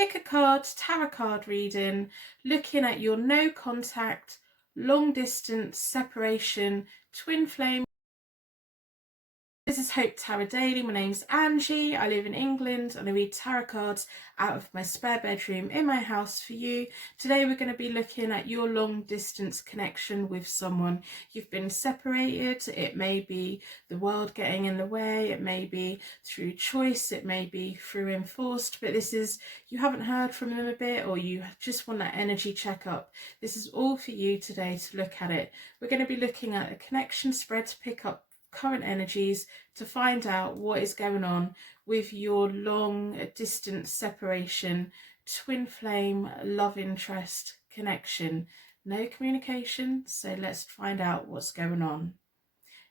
pick a card, tarot card reading, looking at your no contact, long distance separation, twin flame. This is Hope Tarot Daily. My name's Angie. I live in England and I read tarot cards out of my spare bedroom in my house for you. Today we're going to be looking at your long distance connection with someone. You've been separated. It may be the world getting in the way. It may be through choice. It may be through enforced. But this is, you haven't heard from them a bit, or you just want that energy checkup. This is all for you today to look at it. We're going to be looking at a connection spread to pick up current energies to find out what is going on with your long distance separation, twin flame, love interest connection. No communication, so let's find out what's going on.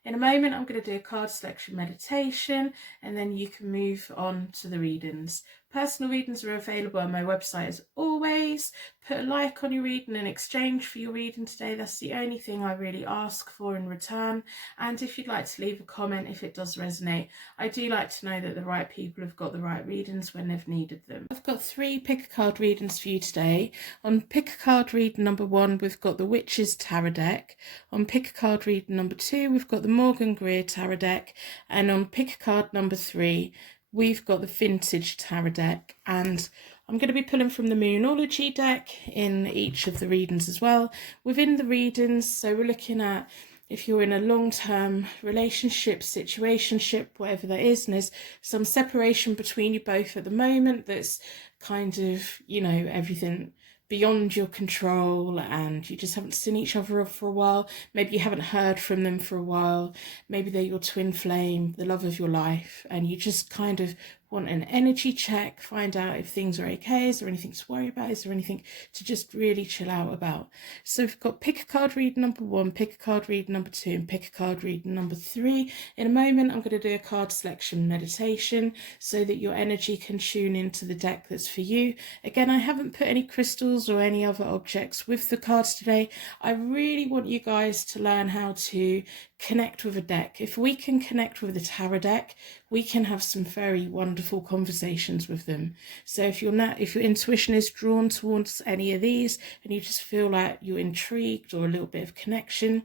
In a moment, I'm going to do a card selection meditation and then you can move on to the readings. Personal readings are available on my website as always. Put a like on your reading in exchange for your reading today. That's the only thing I really ask for in return. And if you'd like to leave a comment if it does resonate, I do like to know that the right people have got the right readings when they've needed them. I've got 3 pick a card readings for you today. On pick a card reading number 1, we've got the Witch's Tarot deck. On pick a card reading number 2, we've got the Morgan Greer Tarot deck. And on pick a card number 3, we've got the Vintage Tarot deck, and I'm going to be pulling from the Moonology deck in each of the readings as well. Within the readings, so we're looking at if you're in a long-term relationship, situationship, whatever that is, and there's some separation between you both at the moment that's kind of, you know, everything beyond your control, and you just haven't seen each other for a while. Maybe you haven't heard from them for a while. Maybe they're your twin flame, the love of your life, and you just kind of want an energy check, find out if things are okay. Is there anything to worry about? Is there anything to just really chill out about? So we've got pick a card reading number 1, pick a card reading number 2, and pick a card reading number 3. In a moment, I'm going to do a card selection meditation so that your energy can tune into the deck that's for you. Again, I haven't put any crystals or any other objects with the cards today. I really want you guys to learn how to connect with a deck. If we can connect with the tarot deck, we can have some very wonderful conversations with them. So if your intuition is drawn towards any of these and you just feel like you're intrigued or a little bit of connection,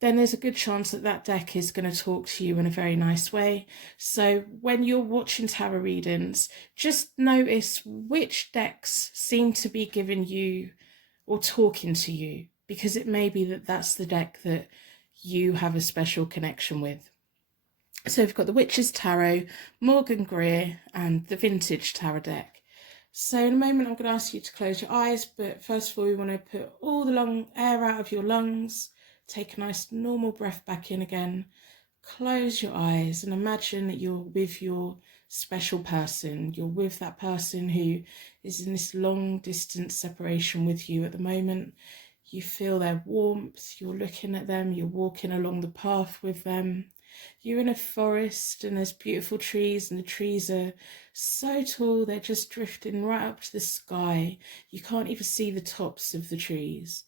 then there's a good chance that that deck is going to talk to you in a very nice way. So when you're watching tarot readings, just notice which decks seem to be giving you or talking to you, because it may be that that's the deck that you have a special connection with. So we've got the Witch's Tarot, Morgan Greer, and the Vintage Tarot deck. So in a moment, I'm going to ask you to close your eyes, but first of all, we want to put all the long air out of your lungs. Take a nice normal breath back in again. Close your eyes and imagine that you're with your special person. You're with that person who is in this long distance separation with you at the moment. You feel their warmth, you're looking at them, you're walking along the path with them. You're in a forest and there's beautiful trees, and the trees are so tall, they're just drifting right up to the sky. You can't even see the tops of the trees.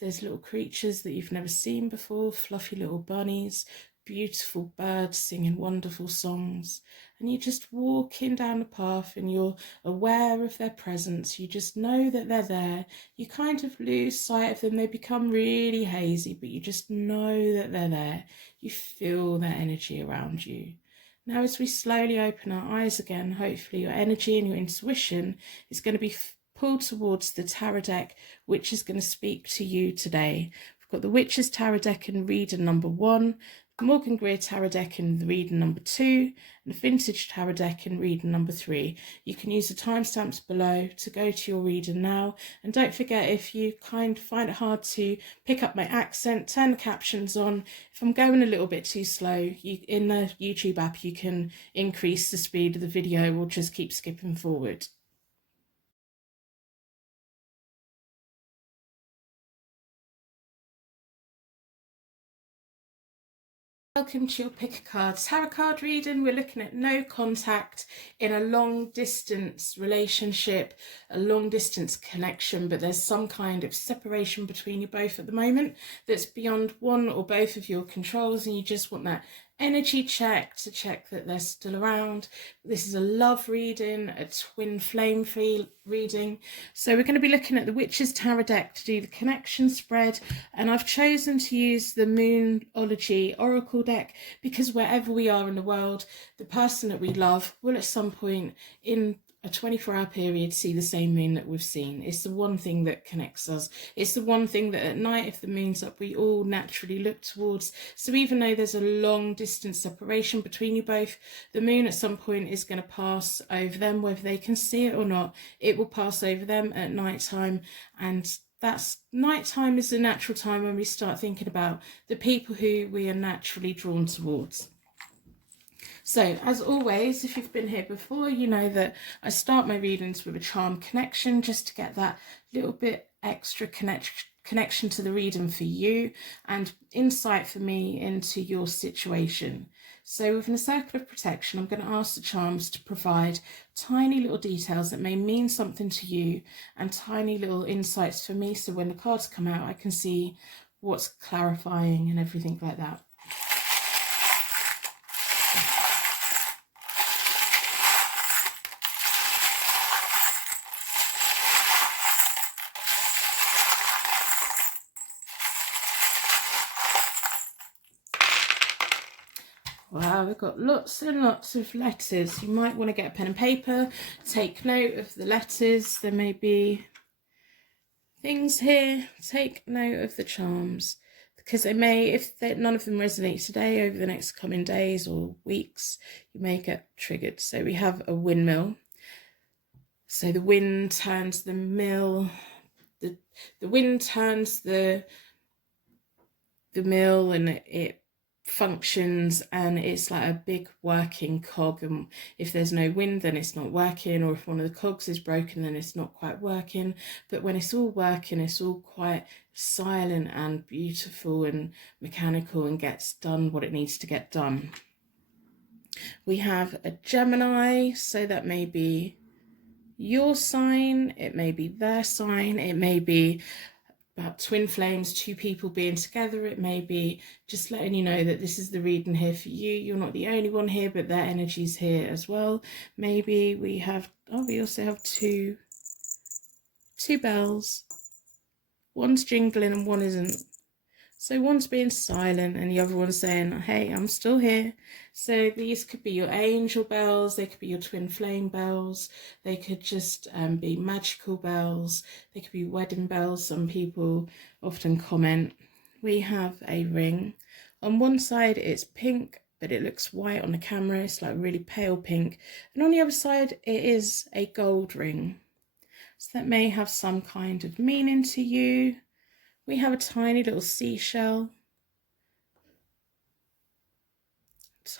There's little creatures that you've never seen before, fluffy little bunnies, beautiful birds singing wonderful songs, and you're just walking down the path and you're aware of their presence. You just know that they're there. You kind of lose sight of them. They become really hazy, but you just know that they're there. You feel their energy around you. Now, as we slowly open our eyes again, hopefully your energy and your intuition is going to be pulled towards the tarot deck, which is going to speak to you today. We've got the Witch's Tarot deck in reading number 1, the Morgan Greer Tarot deck in reading number 2, and the Vintage Tarot deck in reading number 3. You can use the timestamps below to go to your reading now. And don't forget, if you find it hard to pick up my accent, turn the captions on. If I'm going a little bit too slow, in the YouTube app, you can increase the speed of the video or just keep skipping forward. Welcome to your pick a card tarot card reading. We're looking at no contact in a long distance relationship, a long distance connection, but there's some kind of separation between you both at the moment that's beyond one or both of your controls, and you just want that energy check to check that they're still around. This is a love reading, a twin flame reading. So we're going to be looking at the Witch's Tarot deck to do the connection spread, and I've chosen to use the Moonology Oracle deck because wherever we are in the world, the person that we love will at some point in a 24-hour period see the same moon that we've seen. It's the one thing that connects us. It's the one thing that at night, if the moon's up, we all naturally look towards. So even though there's a long distance separation between you both, the moon at some point is going to pass over them, whether they can see it or not. It will pass over them at night time, and that's nighttime is the natural time when we start thinking about the people who we are naturally drawn towards. So, as always, if you've been here before, you know that I start my readings with a charm connection just to get that little bit extra connection to the reading for you and insight for me into your situation. So within the circle of protection, I'm going to ask the charms to provide tiny little details that may mean something to you and tiny little insights for me, so when the cards come out, I can see what's clarifying and everything like that. Wow, we've got lots and lots of letters. You might want to get a pen and paper, take note of the letters. There may be things here. Take note of the charms, because they may, if none of them resonate today, over the next coming days or weeks, you may get triggered. So we have a windmill. So the wind turns the mill. The wind turns the mill, and it functions, and it's like a big working cog, and if there's no wind then it's not working, or if one of the cogs is broken then it's not quite working. But when it's all working, it's all quite silent and beautiful and mechanical and gets done what it needs to get done. We have a Gemini, so that may be your sign, it may be their sign, it may be about twin flames, two people being together. It may be just letting you know that this is the reading here for you. You're not the only one here, but their energy's here as well. Maybe we have, we also have two bells. One's jingling and one isn't. So one's being silent and the other one's saying, hey, I'm still here. So these could be your angel bells, they could be your twin flame bells, they could just be magical bells, they could be wedding bells. Some people often comment. We have a ring. On one side it's pink, but it looks white on the camera. It's like really pale pink. And on the other side it is a gold ring. So that may have some kind of meaning to you. We have a tiny little seashell.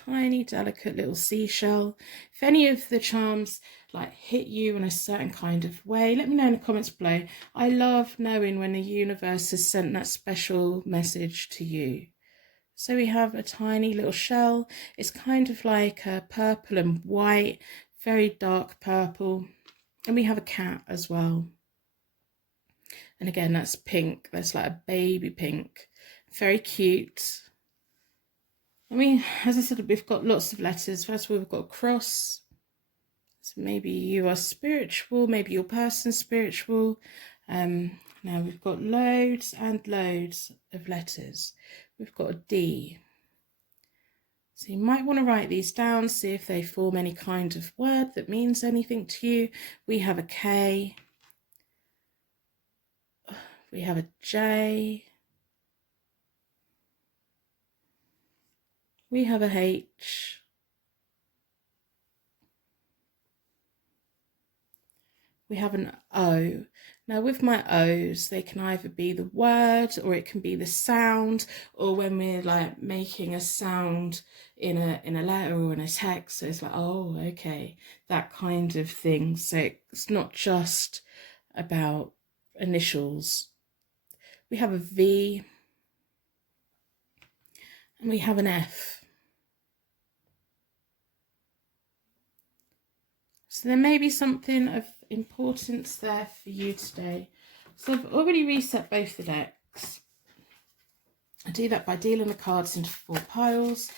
Tiny, delicate little seashell. If any of the charms like hit you in a certain kind of way, let me know in the comments below. I love knowing when the universe has sent that special message to you. So we have a tiny little shell. It's kind of like a purple and white, very dark purple. And we have a cat as well. And again, that's pink. That's like a baby pink. Very cute. I mean, as I said, we've got lots of letters. First of all, we've got a cross. So maybe you are spiritual. Maybe your person's spiritual. Now we've got loads and loads of letters. We've got a D. So you might want to write these down, see if they form any kind of word that means anything to you. We have a K. We have a J. We have a H. We have an O. Now with my O's, they can either be the word or it can be the sound, or when we're like making a sound in a letter or in a text. So it's like, oh, okay, that kind of thing. So it's not just about initials. We have a V and we have an F. So there may be something of importance there for you today. So I've already reset both the decks. I do that by dealing the cards into 4 piles.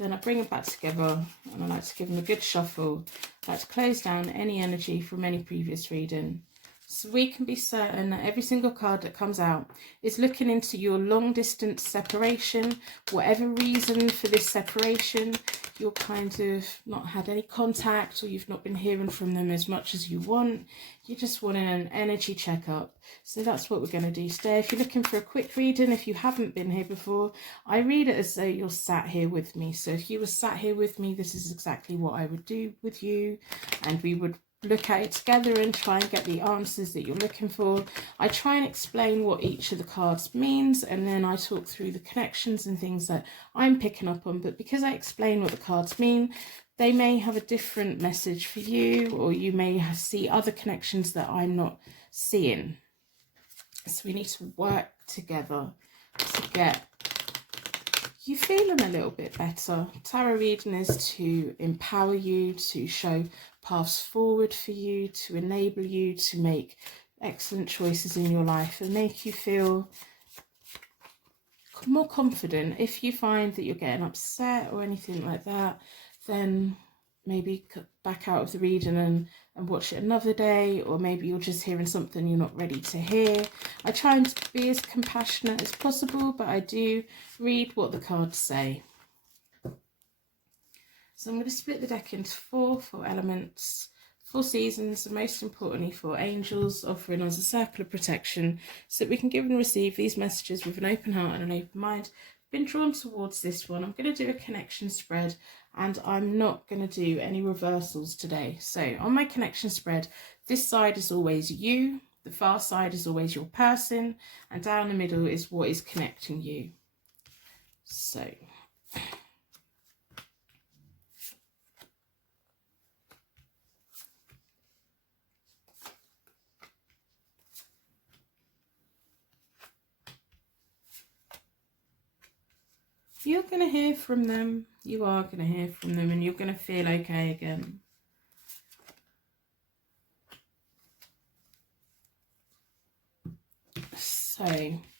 Then I bring them back together and I like to give them a good shuffle. I like to close down any energy from any previous reading. So we can be certain that every single card that comes out is looking into your long distance separation, whatever reason for this separation. You're kind of not had any contact, or you've not been hearing from them as much as you want. You're just wanting an energy checkup. So that's what we're going to do today. If you're looking for a quick reading, if you haven't been here before, I read it as though you're sat here with me. So if you were sat here with me, this is exactly what I would do with you, and we would look at it together and try and get the answers that you're looking for. I try and explain what each of the cards means, and then I talk through the connections and things that I'm picking up on. But because I explain what the cards mean, they may have a different message for you, or you may see other connections that I'm not seeing. So we need to work together to get you feeling a little bit better. Tarot reading is to empower you, to show paths forward for you, to enable you to make excellent choices in your life and make you feel more confident. If you find that you're getting upset or anything like that, then maybe back out of the reading and watch it another day, or maybe you're just hearing something you're not ready to hear. I try and be as compassionate as possible, but I do read what the cards say. So I'm going to split the deck into four elements, 4 seasons, and most importantly 4 angels, offering us a circle of protection so that we can give and receive these messages with an open heart and an open mind. Been drawn towards this one. I'm going to do a connection spread, and I'm not going to do any reversals today. So on my connection spread, this side is always you, the far side is always your person, and down the middle is what is connecting you. So you're going to hear from them. You are going to hear from them, and you're going to feel okay again. So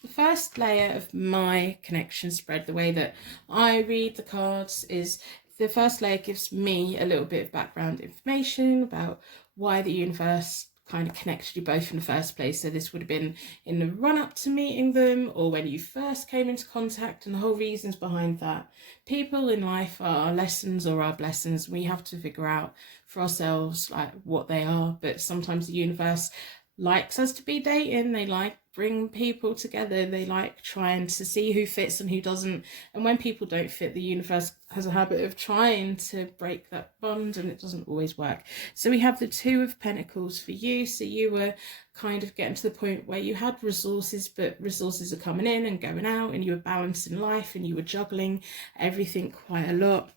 the first layer of my connection spread, the way that I read the cards, is the first layer gives me a little bit of background information about why the universe kind of connected you both in the first place. So this would have been in the run-up to meeting them, or when you first came into contact, and the whole reasons behind that. People in life are our lessons or our blessings. We have to figure out for ourselves like what they are. But sometimes the universe likes us to be dating. They like bring people together. They like trying to see who fits and who doesn't. And when people don't fit, the universe has a habit of trying to break that bond, and it doesn't always work. So we have the 2 of Pentacles for you. So you were kind of getting to the point where you had resources, but resources are coming in and going out, and you were balancing life, and you were juggling everything quite a lot.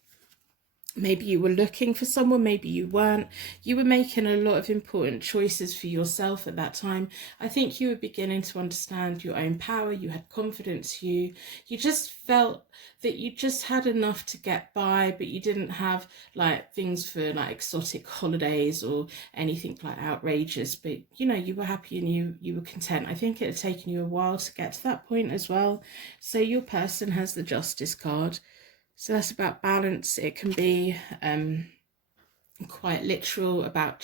Maybe you were looking for someone, maybe you weren't. You were making a lot of important choices for yourself at that time. I think you were beginning to understand your own power. You had confidence. You just felt that you just had enough to get by, but you didn't have like things for like exotic holidays or anything like outrageous. But you know, you were happy and you were content. I think it had taken you a while to get to that point as well. So your person has the Justice card. So that's about balance. It can be quite literal about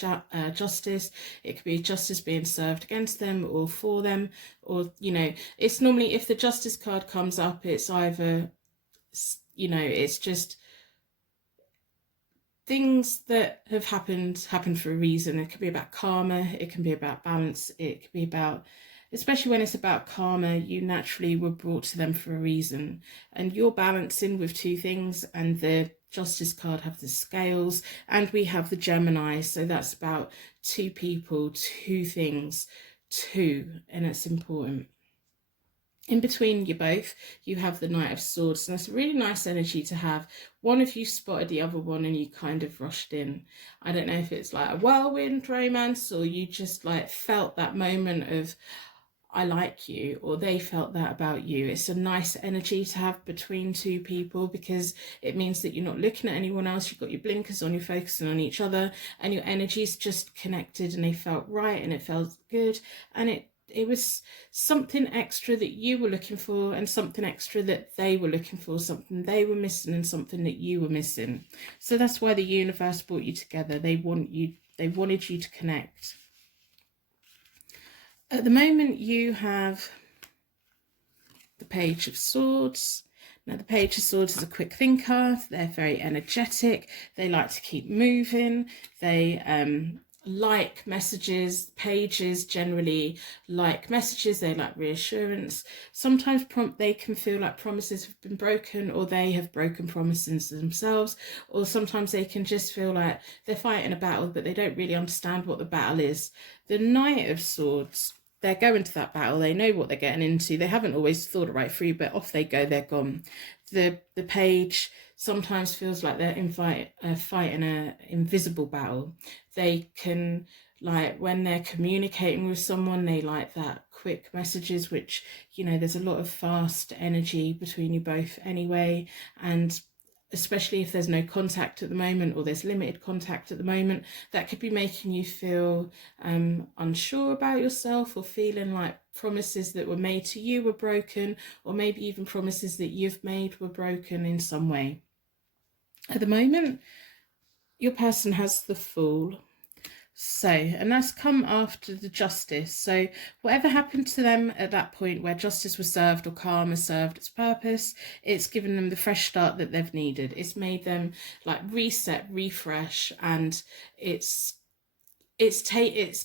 justice. It could be justice being served against them or for them, or, you know, it's normally, if the Justice card comes up, it's either, you know, it's just things that have happened for a reason. It could be about karma. It can be about balance. It could be about, especially when it's about karma, you naturally were brought to them for a reason, and you're balancing with 2 things. And the Justice card have the scales, and we have the Gemini. So that's about 2 people, 2 things, 2, and it's important. In between you both, you have the Knight of Swords, and that's a really nice energy to have. One of you spotted the other one and you kind of rushed in. I don't know if it's like a whirlwind romance, or you just like felt that moment of, I like you, or they felt that about you. It's a nice energy to have between 2 people, because it means that you're not looking at anyone else. You've got your blinkers on, you're focusing on each other, and your energy's just connected, and they felt right, and it felt good, and it it was something extra that you were looking for, and something extra that they were looking for, something they were missing and something that you were missing. So that's why the universe brought you together. They wanted you to connect. At the moment, you have the Page of Swords. Now, the Page of Swords is a quick thinker. They're very energetic. They like to keep moving. They like messages. Pages generally like messages. They like reassurance. Sometimes they can feel like promises have been broken, or they have broken promises themselves, or sometimes they can just feel like they're fighting a battle but they don't really understand what the battle is. The Knight of Swords, they're going to that battle. They know what they're getting into. They haven't always thought it right through, but off they go. They're gone. The Page sometimes feels like they're fighting an invisible battle. They can, like, when they're communicating with someone, they like that quick messages, which, you know, there's a lot of fast energy between you both anyway. And especially if there's no contact at the moment, or there's limited contact at the moment, that could be making you feel unsure about yourself, or feeling like promises that were made to you were broken, or maybe even promises that you've made were broken in some way. At the moment, your person has the Fool. So, and that's come after the Justice. So whatever happened to them at that point where justice was served or karma served its purpose, it's given them the fresh start that they've needed. It's made them like reset, refresh, and it's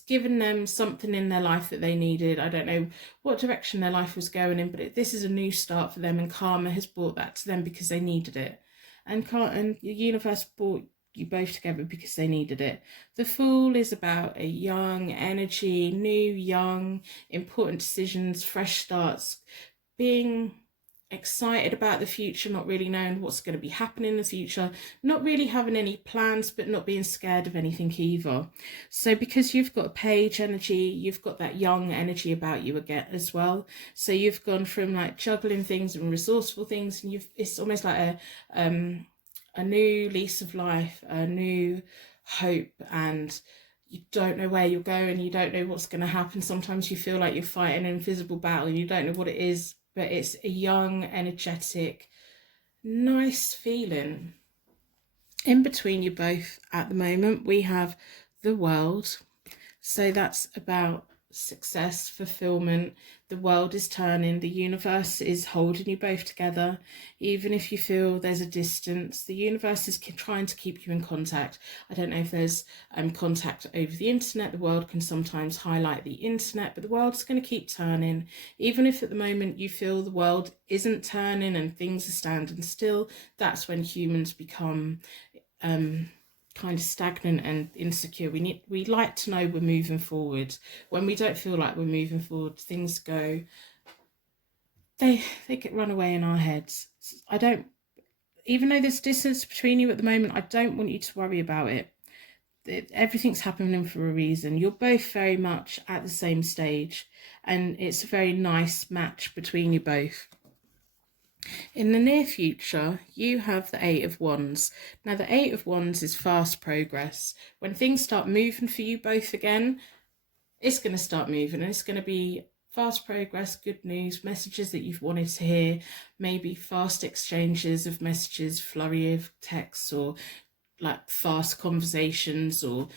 given them something in their life that they needed. I don't know what direction their life was going in, but this is a new start for them, and karma has brought that to them because they needed it. And the universe brought you both together because they needed it. The Fool is about a young energy, new, young, important decisions, fresh starts, being excited about the future, not really knowing what's going to be happening in the future, not really having any plans, but not being scared of anything either. So because you've got a Page energy, you've got that young energy about you again as well. So you've gone from like juggling things and resourceful things, and it's almost like a new lease of life, a new hope, and you don't know where you're going, you don't know what's going to happen. Sometimes you feel like you're fighting an invisible battle and you don't know what it is, but it's a young, energetic, nice feeling. In between you both at the moment, we have the World. So that's about success, fulfillment. The world is turning, the universe is holding you both together. Even if you feel there's a distance, the universe is trying to keep you in contact. I don't know if there's contact over the internet. The world can sometimes highlight the internet, but the world's going to keep turning. Even if at the moment you feel the world isn't turning and things are standing still, that's when humans become kind of stagnant and insecure. We like to know we're moving forward. When we don't feel like we're moving forward, things go, they get run away in our heads. Even though there's distance between you at the moment, I don't want you to worry about it. Everything's happening for a reason. You're both very much at the same stage, and it's a very nice match between you both. In the near future, you have the Eight of Wands. Now, the Eight of Wands is fast progress. When things start moving for you both again, it's going to start moving, and it's going to be fast progress, good news, messages that you've wanted to hear, maybe fast exchanges of messages, flurry of texts, or like fast conversations, or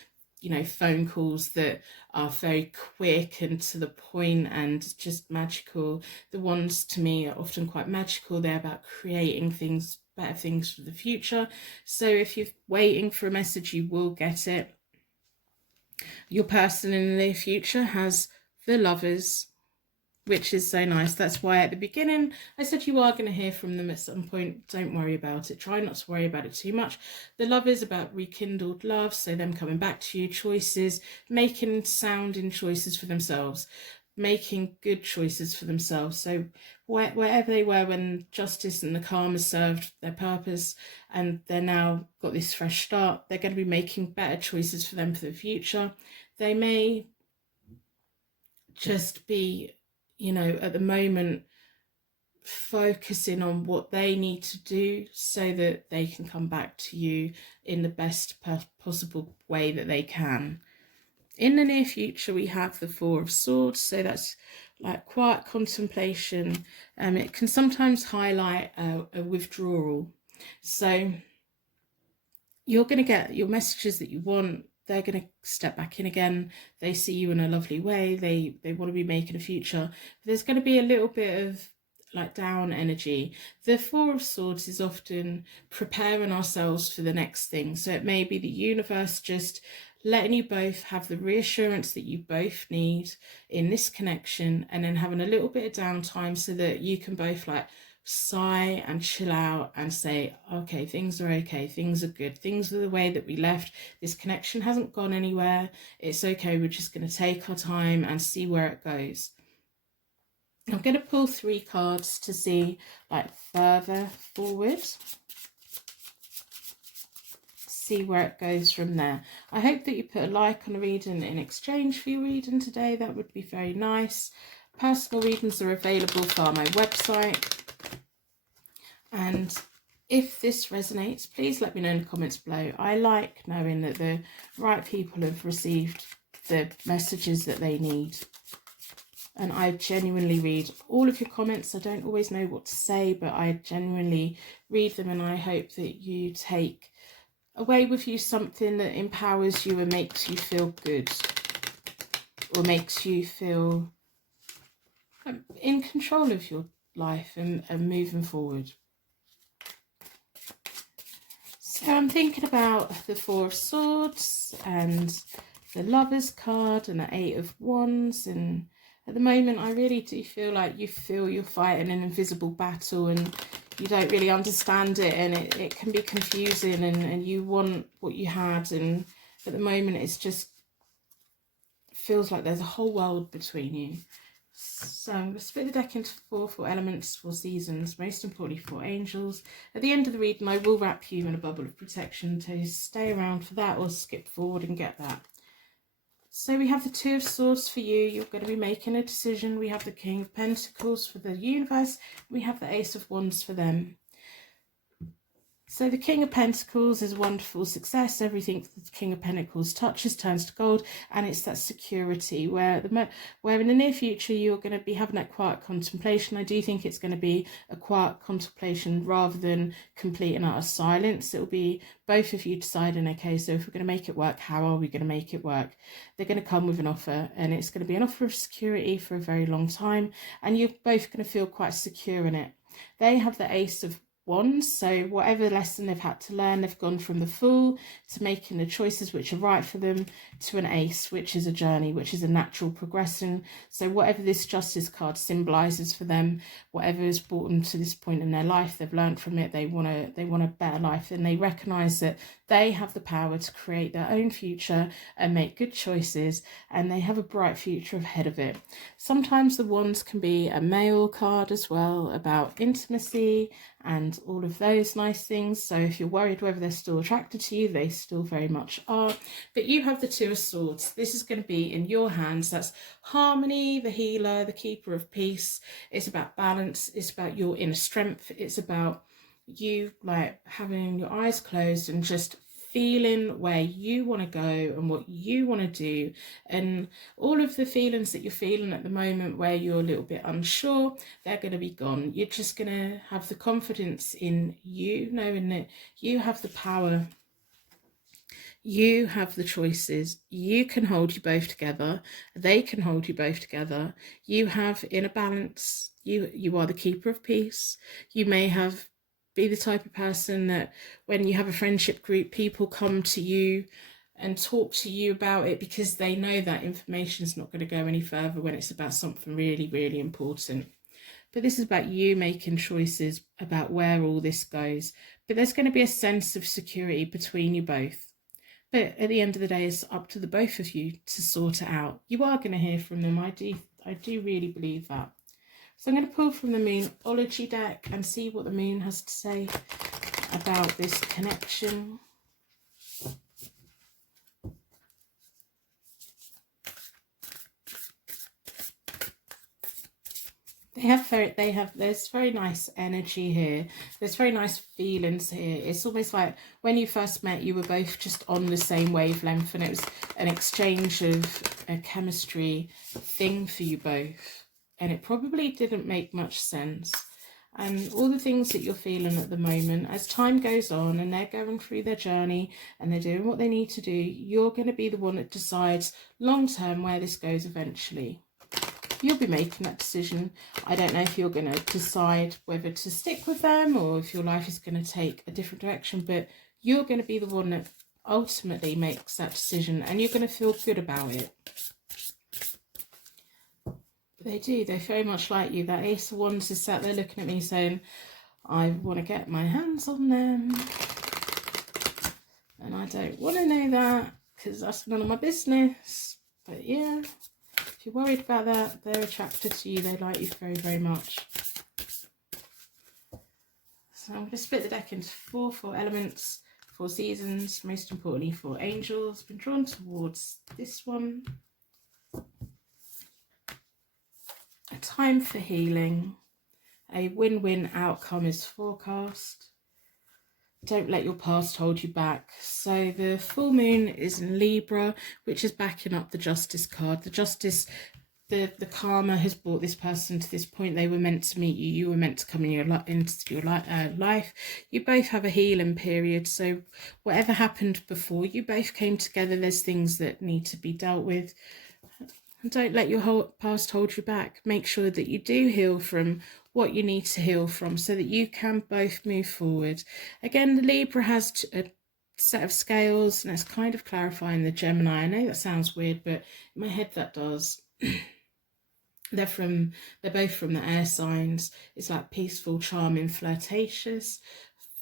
phone calls that are very quick and to the point and just magical. The Wands to me are often quite magical. They're about creating things, better things for the future. So if you're waiting for a message, you will get it. Your person in the near future has the Lovers, which is so nice. That's why at the beginning I said you are going to hear from them at some point. Don't worry about it. Try not to worry about it too much. The Love is about rekindled love, so them coming back to you, choices, making sounding choices for themselves, making good choices for themselves. So wherever they were when justice and the karma served their purpose, and they're now got this fresh start, they're going to be making better choices for them for the future. They may just be, at the moment, focusing on what they need to do so that they can come back to you in the best possible way that they can. In the near future, we have the Four of Swords, so that's like quiet contemplation. It can sometimes highlight a withdrawal. So you're going to get your messages that you want. They're going to step back in again. They see you in a lovely way. They want to be making a future. But there's going to be a little bit of like down energy. The Four of Swords is often preparing ourselves for the next thing. So it may be the universe just letting you both have the reassurance that you both need in this connection, and then having a little bit of downtime so that you can both like sigh and chill out and say, okay, things are okay, things are good, things are the way that we left, this connection hasn't gone anywhere, it's okay, we're just going to take our time and see where it goes. I'm going to pull 3 cards to see like further forward, see where it goes from there. I hope that you put a like on a reading in exchange for your reading today. That would be very nice. Personal readings are available via my website. And if this resonates, please let me know in the comments below. I like knowing that the right people have received the messages that they need. And I genuinely read all of your comments. I don't always know what to say, but I genuinely read them, and I hope that you take away with you something that empowers you and makes you feel good, or makes you feel in control of your life and moving forward. So I'm thinking about the Four of Swords and the Lovers card and the Eight of Wands, and at the moment I really do feel like you feel you're fighting an invisible battle and you don't really understand it, and it can be confusing, and you want what you had, and at the moment it's just feels like there's a whole world between you. So I'm going to split the deck into 4 elements, 4 seasons, most importantly 4 angels. At the end of the reading I will wrap you in a bubble of protection to stay around for that or skip forward and get that. So we have the Two of Swords for you. You're going to be making a decision. We have the King of Pentacles for the universe. We have the Ace of Wands for them. So the King of Pentacles is a wonderful success. Everything the King of Pentacles touches turns to gold, and it's that security where in the near future you're going to be having that quiet contemplation. I do think it's going to be a quiet contemplation rather than complete and utter silence. It'll be both of you deciding, okay, so if we're going to make it work, how are we going to make it work? They're going to come with an offer, and it's going to be an offer of security for a very long time, and you're both going to feel quite secure in it. They have the Ace of Wands, so whatever lesson they've had to learn, they've gone from the Fool to making the choices which are right for them to an Ace, which is a journey, which is a natural progression. So whatever this Justice card symbolises for them, whatever has brought them to this point in their life, they've learned from it. They want a better life, and they recognise that they have the power to create their own future and make good choices, and they have a bright future ahead of it. Sometimes the Wands can be a male card as well, about intimacy and all of those nice things. So if you're worried whether they're still attracted to you, they still very much are. But you have the Two of Swords. This is going to be in your hands. That's harmony, the healer, the keeper of peace. It's about balance. It's about your inner strength. It's about you like having your eyes closed and just feeling where you want to go and what you want to do, and all of the feelings that you're feeling at the moment where you're a little bit unsure, they're going to be gone. You're just going to have the confidence in you, knowing that you have the power, you have the choices, you can hold you both together, they can hold you both together. You have inner balance, you are the keeper of peace. You may be the type of person that when you have a friendship group, people come to you and talk to you about it because they know that information is not going to go any further when it's about something really, really important. But this is about you making choices about where all this goes. But there's going to be a sense of security between you both. But at the end of the day, it's up to the both of you to sort it out. You are going to hear from them. I do really believe that. So I'm going to pull from the Moonology deck and see what the moon has to say about this connection. There's very nice energy here. There's very nice feelings here. It's almost like when you first met, you were both just on the same wavelength, and it was an exchange of a chemistry thing for you both, and it probably didn't make much sense. And all the things that you're feeling at the moment, as time goes on and they're going through their journey and they're doing what they need to do, you're going to be the one that decides long term where this goes eventually. You'll be making that decision. I don't know if you're going to decide whether to stick with them or if your life is going to take a different direction, but you're going to be the one that ultimately makes that decision, and you're going to feel good about it. They do. They're very much like you. That Ace of Wands is sat there looking at me saying, I want to get my hands on them. And I don't want to know that because that's none of my business. But yeah, if you're worried about that, they're attracted to you. They like you very, very much. So I'm going to split the deck into four elements, 4 seasons, most importantly 4 angels. Been drawn towards this one. A time for healing. A win-win outcome is forecast. Don't let your past hold you back. So the full moon is in Libra, which is backing up the Justice card. The Justice, the karma has brought this person to this point. They were meant to meet you. You were meant to come in into your life. You both have a healing period. So whatever happened before you both came together, there's things that need to be dealt with. And don't let your whole past hold you back. Make sure that you do heal from what you need to heal from so that you can both move forward. Again, the Libra has a set of scales, and it's kind of clarifying the Gemini. I know that sounds weird, but in my head that does. They're both from the air signs. It's like peaceful, charming, flirtatious,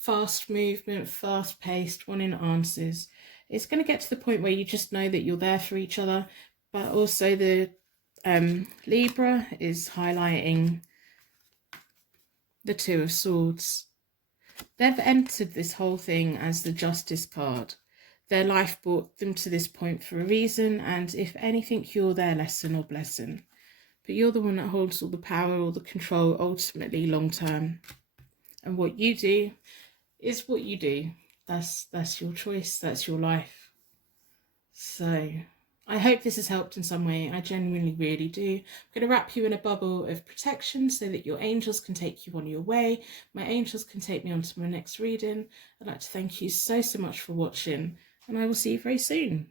fast movement, fast paced, wanting answers. It's going to get to the point where you just know that you're there for each other. But also the Libra is highlighting the 2 of Swords. They've entered this whole thing as the Justice card. Their life brought them to this point for a reason, and if anything, you're their lesson or blessing. But you're the one that holds all the power, all the control, ultimately long term. And what you do is what you do. That's your choice, that's your life. So I hope this has helped in some way. I genuinely really do. I'm going to wrap you in a bubble of protection so that your angels can take you on your way. My angels can take me on to my next reading. I'd like to thank you so much for watching, and I will see you very soon.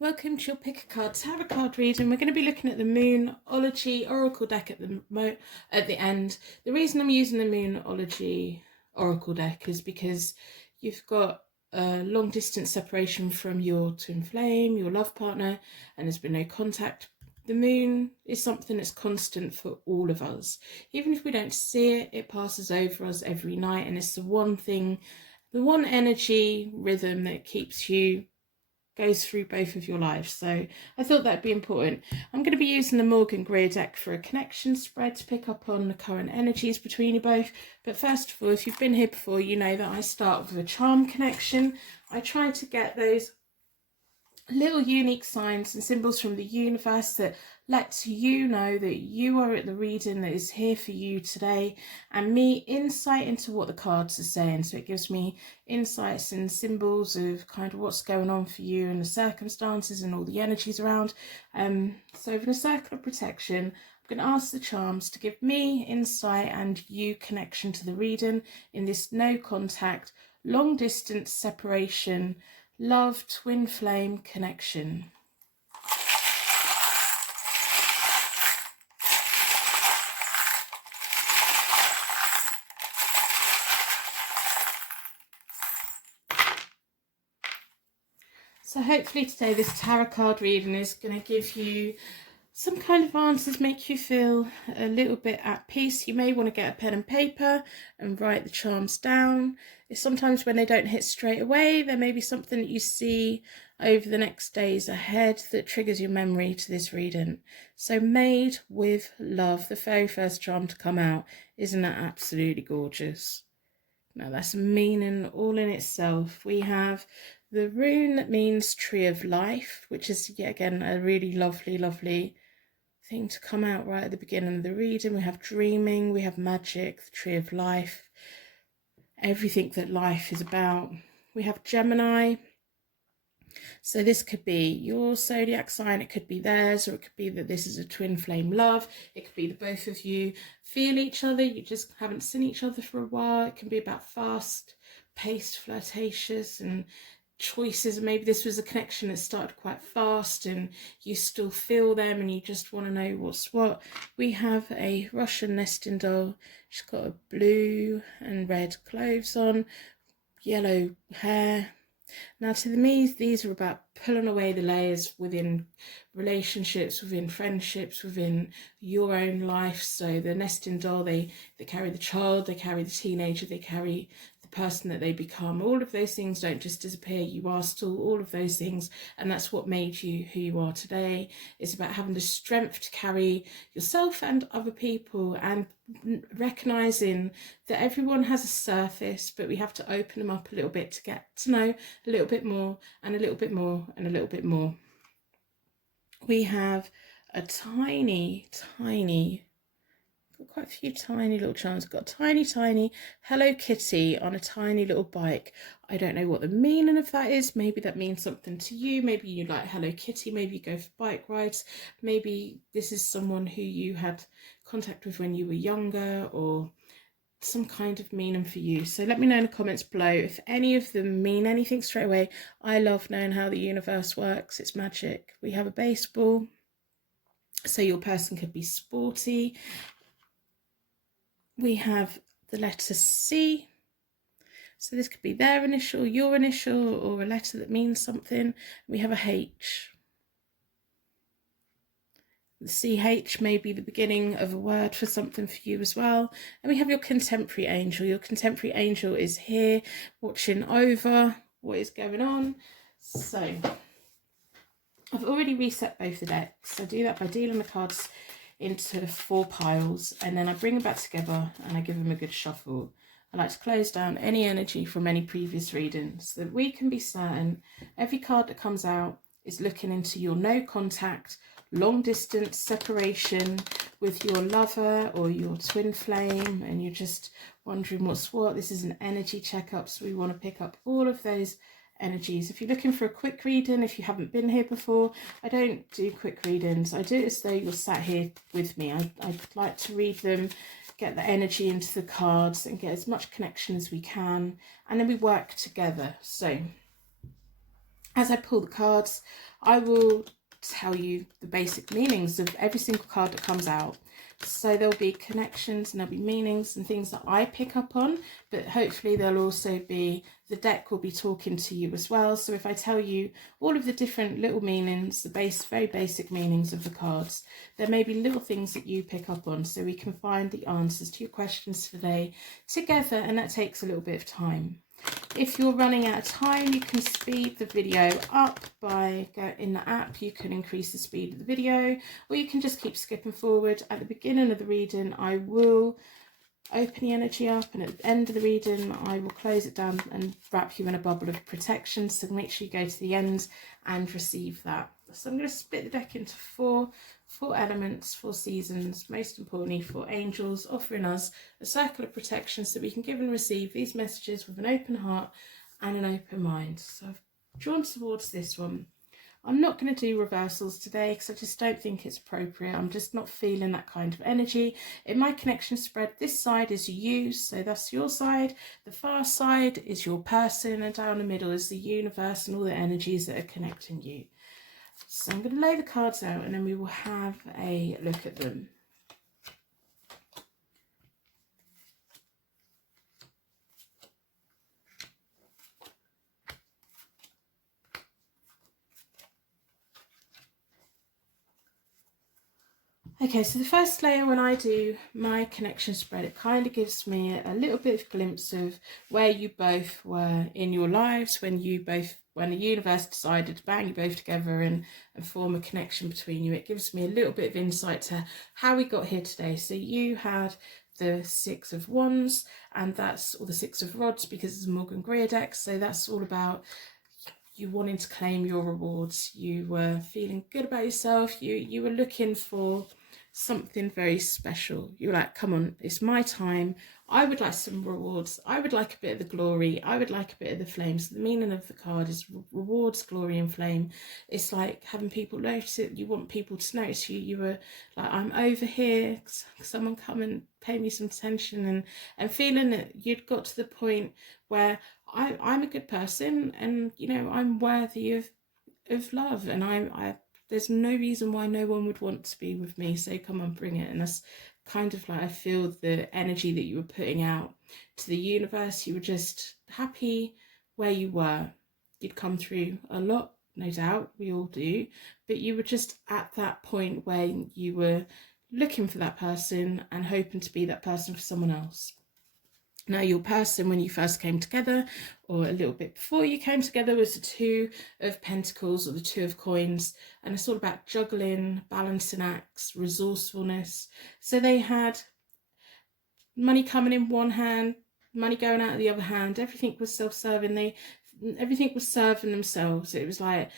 Welcome to your Pick a Card Tarot card reading. We're going to be looking at the Moonology Oracle deck at the end. The reason I'm using the Moonology Oracle deck is because you've got a long distance separation from your twin flame, your love partner, and there's been no contact. The moon is something that's constant for all of us. Even if we don't see it, it passes over us every night, and it's the one thing, the one energy rhythm that keeps you, goes through both of your lives. So I thought that'd be important. I'm going to be using the Morgan Greer deck for a connection spread to pick up on the current energies between you both. But first of all, if you've been here before, you know that I start with a charm connection. I try to get those little unique signs and symbols from the universe that lets you know that you are at the reading that is here for you today, and me insight into what the cards are saying. So it gives me insights and symbols of kind of what's going on for you and the circumstances and all the energies around. So for a circle of protection, I'm going to ask the charms to give me insight and you connection to the reading in this no contact, long distance separation, love, twin flame connection. So hopefully today this tarot card reading is going to give you some kind of answers, make you feel a little bit at peace. You may want to get a pen and paper and write the charms down. Sometimes when they don't hit straight away, there may be something that you see over the next days ahead that triggers your memory to this reading. So Made with Love, the very first charm to come out. Isn't that absolutely gorgeous? Now that's a meaning all in itself. We have the rune that means tree of life, which is yet again a really lovely thing to come out right at the beginning of the reading. We have dreaming, we have magic, the tree of life, everything that life is about. We have Gemini. So this could be your zodiac sign, it could be theirs, or it could be that this is a twin flame love. It could be that both of you feel each other, you just haven't seen each other for a while. It can be about fast paced, flirtatious and choices. Maybe this was a connection that started quite fast and you still feel them and you just want to know what's what. We have a Russian nesting doll. She's got a blue and red clothes on, yellow hair. Now to me, these are about pulling away the layers within relationships, within friendships, within your own life. So the nesting doll, they carry the child, they carry the teenager, they carry the person that they become. All of those things don't just disappear. You are still all of those things, and that's what made you who you are today. It's about having the strength to carry yourself and other people, and recognizing that everyone has a surface, but we have to open them up a little bit to get to know a little bit more and a little bit more and a little bit more. We have a tiny got quite a few tiny little charms. Got a tiny Hello Kitty on a tiny little bike. I don't know what the meaning of that is. Maybe that means something to you. Maybe you like Hello Kitty. Maybe you go for bike rides. Maybe this is someone who you had contact with when you were younger, or some kind of meaning for you. So let me know in the comments below if any of them mean anything straight away. I love knowing how the universe works. It's magic. We have a baseball. So your person could be sporty. We have the letter C. So this could be their initial, your initial, or a letter that means something. We have a H. The CH may be the beginning of a word for something for you as well. And we have your contemporary angel. Your contemporary angel is here watching over what is going on. So I've already reset both the decks. I do that by dealing the cards into 4 piles, and then I bring them back together and I give them a good shuffle. I like to close down any energy from any previous readings so that we can be certain every card that comes out is looking into your no contact, long distance separation with your lover or your twin flame, and you're just wondering what's what. This is an energy checkup, so we want to pick up all of those energies. If you're looking for a quick reading, if you haven't been here before, I don't do quick readings. I do it as though you're sat here with me. I'd like to read them, get the energy into the cards and get as much connection as we can, and then we work together. So as I pull the cards, I will tell you the basic meanings of every single card that comes out. So there'll be connections and there'll be meanings and things that I pick up on, but hopefully there'll also be, the deck will be talking to you as well. So if I tell you all of the different little meanings, the very basic meanings of the cards, there may be little things that you pick up on, so we can find the answers to your questions today together, and that takes a little bit of time. If you're running out of time, you can speed the video up by in the app. You can increase the speed of the video, or you can just keep skipping forward. At the beginning of the reading, I will open the energy up, and at the end of the reading, I will close it down and wrap you in a bubble of protection. So make sure you go to the end and receive that. So I'm going to split the deck into four elements, 4 seasons, most importantly 4 angels, offering us a circle of protection so we can give and receive these messages with an open heart and an open mind. So I've drawn towards this one. I'm not going to do reversals today because I just don't think it's appropriate. I'm just not feeling that kind of energy. In my connection spread, this side is you, so that's your side. The far side is your person, and down the middle is the universe and all the energies that are connecting you. So I'm going to lay the cards out and then we will have a look at them. Okay, so the first layer, when I do my connection spread, it kind of gives me a little bit of glimpse of where you both were in your lives when the universe decided to bang you both together and form a connection between you. It gives me a little bit of insight to how we got here today. So you had the Six of Wands, and that's, or the Six of Rods, because it's a Morgan Greer deck. So that's all about you wanting to claim your rewards. You were feeling good about yourself. You were looking for something very special. You were like, come on, it's my time. I would like some rewards. I would like a bit of the glory. I would like a bit of the flame. So the meaning of the card is rewards, glory, and flame. It's like having people notice it. You want people to notice you. You were like, I'm over here. Someone come and pay me some attention, and feeling that you'd got to the point where I'm a good person, and you know, I'm worthy of love, and I there's no reason why no one would want to be with me, so come on, bring it. And that's kind of like, I feel the energy that you were putting out to the universe. You were just happy where you were. You'd come through a lot, no doubt, we all do, but you were just at that point where you were looking for that person and hoping to be that person for someone else. Now, your person, when you first came together, or a little bit before you came together, was the Two of Pentacles, or the Two of Coins. And it's all about juggling, balancing acts, resourcefulness. So they had money coming in one hand, money going out of the other hand. Everything was self-serving. Everything was serving themselves. It was like,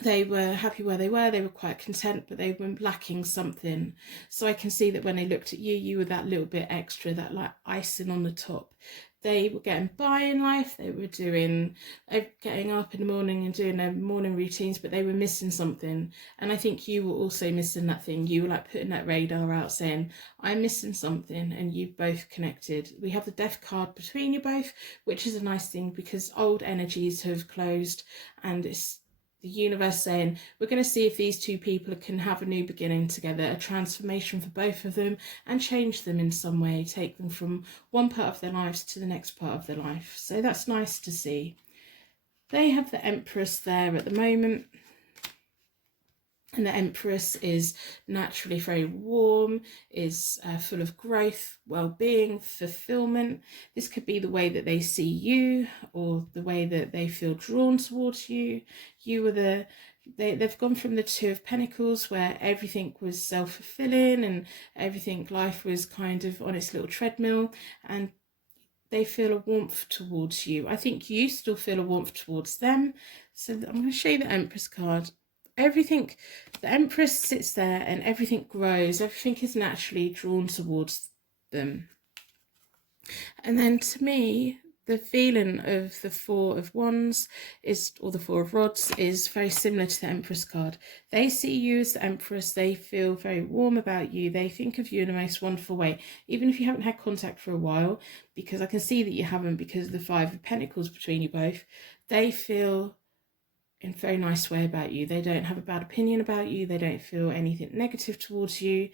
they were happy where they were quite content, but they were lacking something. So I can see that when they looked at you, you were that little bit extra, that like icing on the top. They were getting by in life, they were getting up in the morning and doing their morning routines, but they were missing something. And I think you were also missing that thing. You were like putting that radar out saying, I'm missing something, and you both connected. We have the Death card between you both, which is a nice thing because old energies have closed, and it's the universe saying, we're going to see if these two people can have a new beginning together, a transformation for both of them, and change them in some way, take them from one part of their lives to the next part of their life. So that's nice to see. They have the Empress there at the moment. And the Empress is naturally very warm, is full of growth, well-being, fulfillment. This could be the way that they see you, or the way that they feel drawn towards you. You were they've gone from the Two of Pentacles, where everything was self-fulfilling and life was kind of on its little treadmill, and they feel a warmth towards you. I think you still feel a warmth towards them. So I'm going to show you the Empress card. Everything, the Empress sits there and everything grows. Everything is naturally drawn towards them. And then to me, the feeling of the Four of Wands is, or the Four of Rods, is very similar to the Empress card. They see you as the Empress. They feel very warm about you. They think of you in a most wonderful way, even if you haven't had contact for a while, because I can see that you haven't because of the Five of Pentacles between you both. They feel in a very nice way about you. They don't have a bad opinion about you. They don't feel anything negative towards you.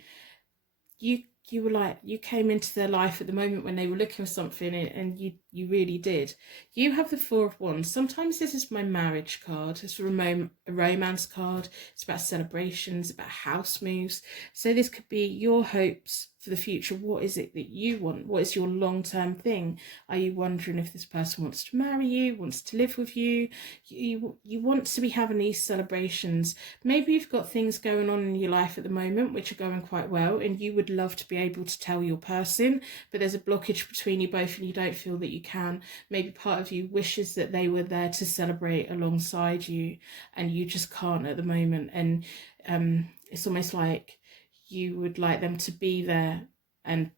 You were like, you came into their life at the moment when they were looking for something, and you really did. You have the Four of Wands. Sometimes this is my marriage card. It's a romance card. It's about celebrations, about house moves. So this could be your hopes for the future. What is it that you want? What is your long-term thing? Are you wondering if this person wants to marry you, wants to live with you? You want to be having these celebrations. Maybe you've got things going on in your life at the moment which are going quite well, and you would love to be able to tell your person, but there's a blockage between you both and you don't feel that you can. Maybe part of you wishes that they were there to celebrate alongside you, and you just can't at the moment. And it's almost like you would like them to be there and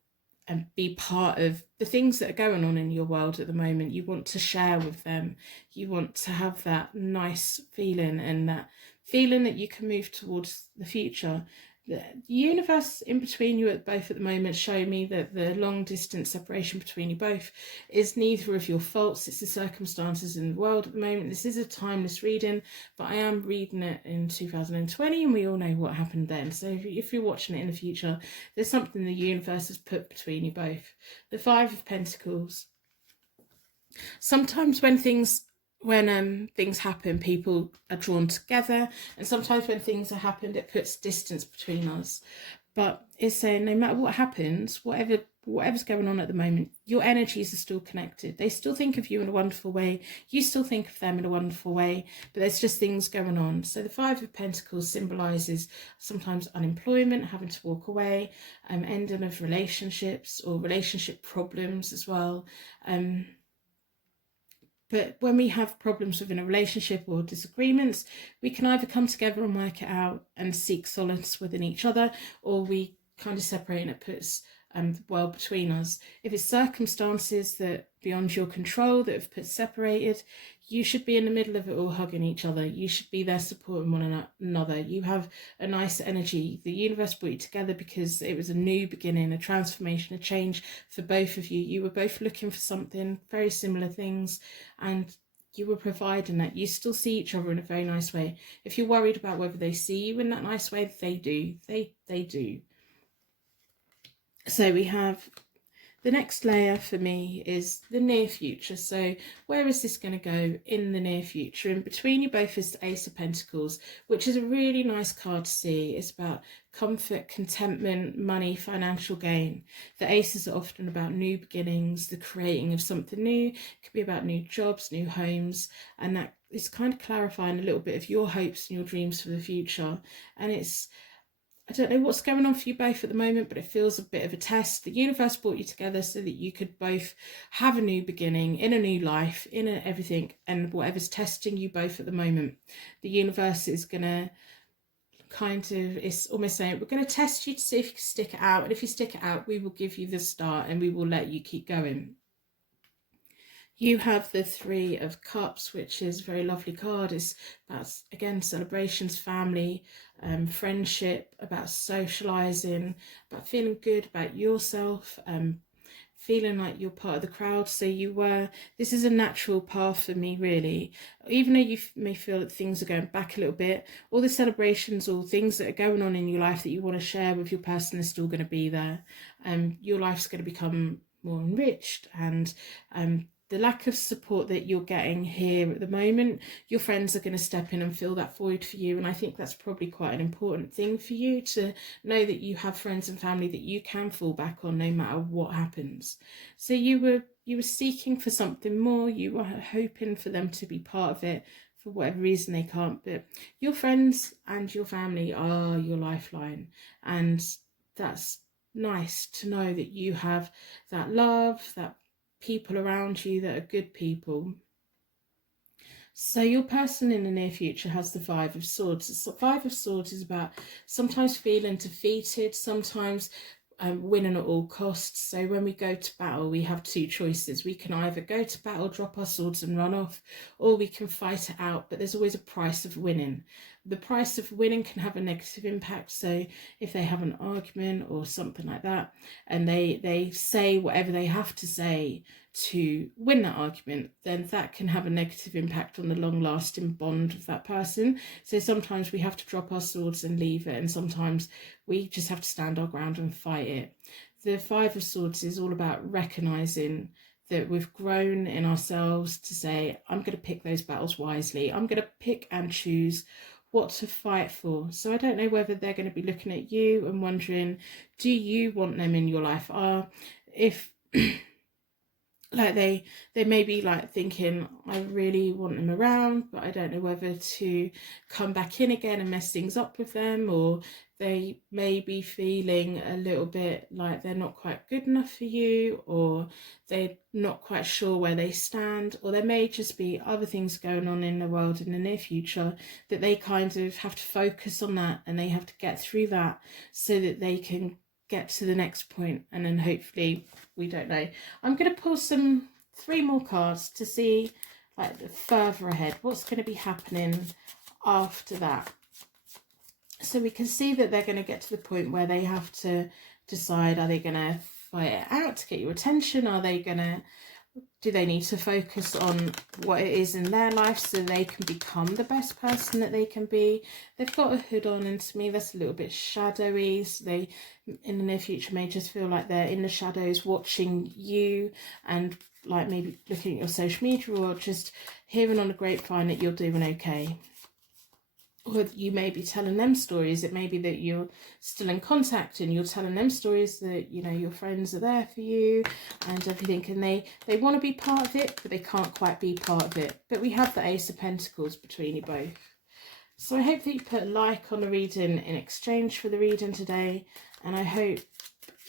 be part of the things that are going on in your world at the moment. You want to share with them. You want to have that nice feeling, and that feeling that you can move towards the future. The universe in between you both at the moment show me that the long distance separation between you both is neither of your faults. It's the circumstances in the world at the moment. This is a timeless reading, but I am reading it in 2020, and we all know what happened then. So if you're watching it in the future, there's something the universe has put between you both. The Five of Pentacles. Sometimes when things happen, people are drawn together, and sometimes when things are happened, it puts distance between us. But it's saying, no matter what happens, whatever whatever's going on at the moment, your energies are still connected. They still think of you in a wonderful way. You still think of them in a wonderful way, but there's just things going on. So the Five of Pentacles symbolises sometimes unemployment, having to walk away, ending of relationships or relationship problems as well. But when we have problems within a relationship or disagreements, we can either come together and work it out and seek solace within each other, or we kind of separate and it puts the world between us. If it's circumstances that beyond your control that have put separated, you should be in the middle of it all, hugging each other. You should be there supporting one another. You have a nice energy. The universe brought you together because it was a new beginning, a transformation, a change for both of you. You were both looking for something, very similar things, and you were providing that. You still see each other in a very nice way. If you're worried about whether they see you in that nice way, they do. They do. So we have the next layer for me is the near future. So where is this going to go in the near future? And between you both is the Ace of Pentacles, which is a really nice card to see. It's about comfort, contentment, money, financial gain. The aces are often about new beginnings, the creating of something new. It could be about new jobs, new homes, and that is kind of clarifying a little bit of your hopes and your dreams for the future. And I don't know what's going on for you both at the moment, but it feels a bit of a test. The universe brought you together so that you could both have a new beginning, in a new life, in everything, and whatever's testing you both at the moment. The universe is going to it's almost saying, we're going to test you to see if you can stick it out. And if you stick it out, we will give you the start and we will let you keep going. You have the Three of Cups, which is a very lovely card. It's about, again, celebrations, family, friendship, about socialising, about feeling good about yourself, feeling like you're part of the crowd. So this is a natural path for me, really. Even though you may feel that things are going back a little bit, all the celebrations or things that are going on in your life that you want to share with your person is still going to be there. Your life's going to become more enriched, and the lack of support that you're getting here at the moment, your friends are going to step in and fill that void for you. And I think that's probably quite an important thing for you, to know that you have friends and family that you can fall back on no matter what happens. So you were seeking for something more. You were hoping for them to be part of it. For whatever reason they can't, but your friends and your family are your lifeline, and that's nice to know that you have that love, that people around you that are good people. So your person in the near future has the Five of Swords. The Five of Swords is about sometimes feeling defeated, sometimes winning at all costs. So when we go to battle, we have two choices. We can either go to battle, drop our swords and run off, or we can fight it out, but there's always a price of winning. The price of winning can have a negative impact. So if they have an argument or something like that, and they say whatever they have to say to win that argument, then that can have a negative impact on the long-lasting bond of that person. So sometimes we have to drop our swords and leave it, and sometimes we just have to stand our ground and fight it. The Five of Swords is all about recognising that we've grown in ourselves to say, I'm going to pick those battles wisely. I'm going to pick and choose what to fight for. So I don't know whether they're going to be looking at you and wondering, do you want them in your life? If like they may be like thinking, I really want them around, but I don't know whether to come back in again and mess things up with them, or they may be feeling a little bit like they're not quite good enough for you, or they're not quite sure where they stand, or there may just be other things going on in the world in the near future that they kind of have to focus on that, and they have to get through that so that they can get to the next point, and then hopefully, we don't know. I'm going to pull three more cards to see like further ahead what's going to be happening after that. So we can see that they're going to get to the point where they have to decide, are they going to fight it out to get your attention? Do they need to focus on what it is in their life so they can become the best person that they can be? They've got a hood on, and to me that's a little bit shadowy. So they, in the near future, may just feel like they're in the shadows watching you, and like maybe looking at your social media, or just hearing on the grapevine that you're doing okay. or you may be telling them stories. It may be that you're still in contact and you're telling them stories that, you know, your friends are there for you and everything, and they want to be part of it, but they can't quite be part of it. But we have the Ace of Pentacles between you both. So I hope that you put a like on the reading in exchange for the reading today, and I hope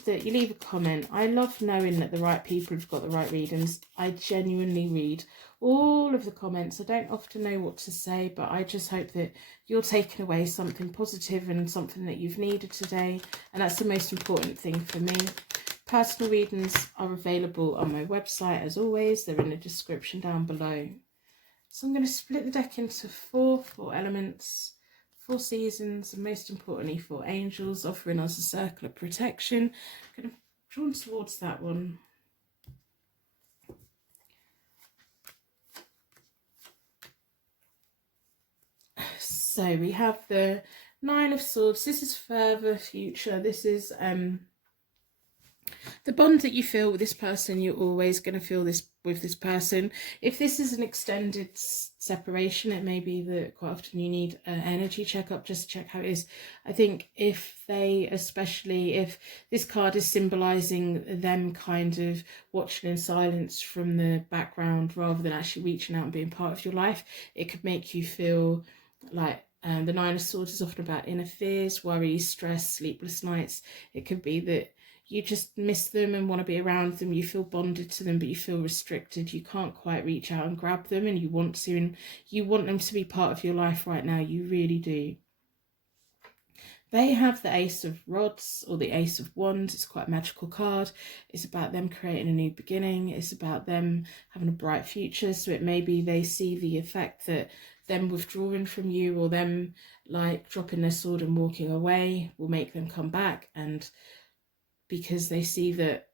that you leave a comment. I love knowing that the right people have got the right readings. I genuinely read all of the comments. I don't often know what to say, but I just hope that you're taking away something positive and something that you've needed today, and that's the most important thing for me. Personal readings are available on my website as always. They're in the description down below. So I'm going to split the deck into four elements, 4 seasons, and most importantly 4 angels, offering us a circle of protection. I'm going to draw towards that one. So we have the 9 of Swords. This is further future. This is the bond that you feel with this person. You're always going to feel this with this person. If this is an extended separation, it may be that quite often you need an energy checkup just to check how it is. I think if they, especially if this card is symbolizing them kind of watching in silence from the background rather than actually reaching out and being part of your life, it could make you feel like the 9 of Swords is often about inner fears, worries, stress, sleepless nights. It could be that you just miss them and want to be around them. You feel bonded to them, but you feel restricted. You can't quite reach out and grab them, and you want to, and you want them to be part of your life right now. You really do. They have the Ace of Rods or the Ace of Wands. It's quite a magical card. It's about them creating a new beginning. It's about them having a bright future. So it may be they see the effect that them withdrawing from you or them like dropping their sword and walking away will make them come back, and because they see that,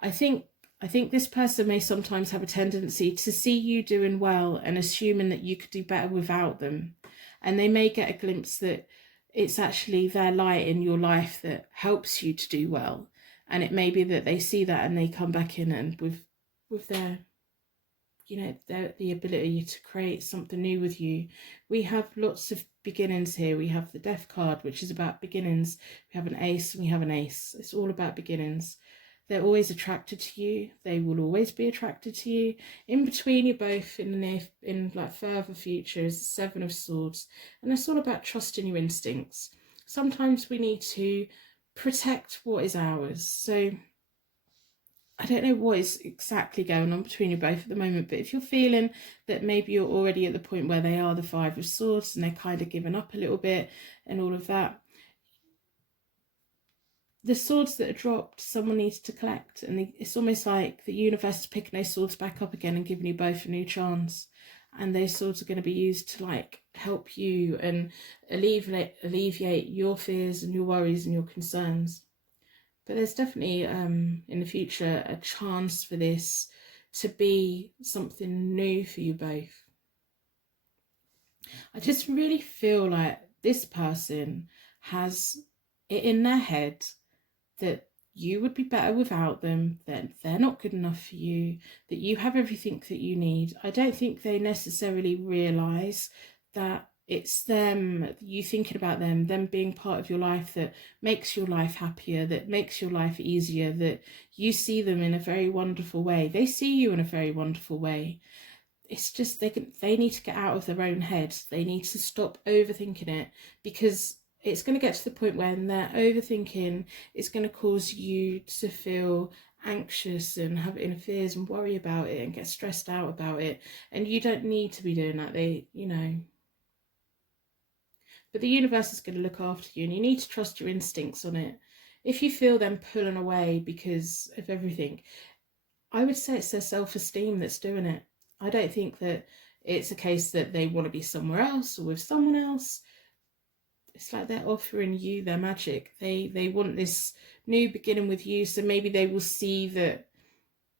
I think this person may sometimes have a tendency to see you doing well and assuming that you could do better without them, and they may get a glimpse that it's actually their light in your life that helps you to do well, and it may be that they see that and they come back in and with their, you know, the ability to create something new with you. We have lots of beginnings here. We have the Death card, which is about beginnings. We have an Ace and we have an Ace. It's all about beginnings. They're always attracted to you. They will always be attracted to you. In between you both, in like further future, is the 7 of Swords, and it's all about trusting your instincts. Sometimes we need to protect what is ours. So I don't know what is exactly going on between you both at the moment, but if you're feeling that maybe you're already at the point where they are the 5 of Swords and they're kind of giving up a little bit and all of that, the swords that are dropped, someone needs to collect, and it's almost like the universe is picking those swords back up again and giving you both a new chance, and those swords are going to be used to like help you and alleviate your fears and your worries and your concerns. But there's definitely in the future a chance for this to be something new for you both. I just really feel like this person has it in their head that you would be better without them, that they're not good enough for you, that you have everything that you need. I don't think they necessarily realise that it's them, you thinking about them being part of your life that makes your life happier, that makes your life easier, that you see them in a very wonderful way. They see you in a very wonderful way. It's just they need to get out of their own head. They need to stop overthinking it, because it's going to get to the point when they're overthinking, it's going to cause you to feel anxious and have inner fears and worry about it and get stressed out about it. And you don't need to be doing that. You know. But the universe is going to look after you, and you need to trust your instincts on it. If you feel them pulling away because of everything, I would say it's their self-esteem that's doing it. I don't think that it's a case that they want to be somewhere else or with someone else. It's like they're offering you their magic. They want this new beginning with you, so maybe they will see that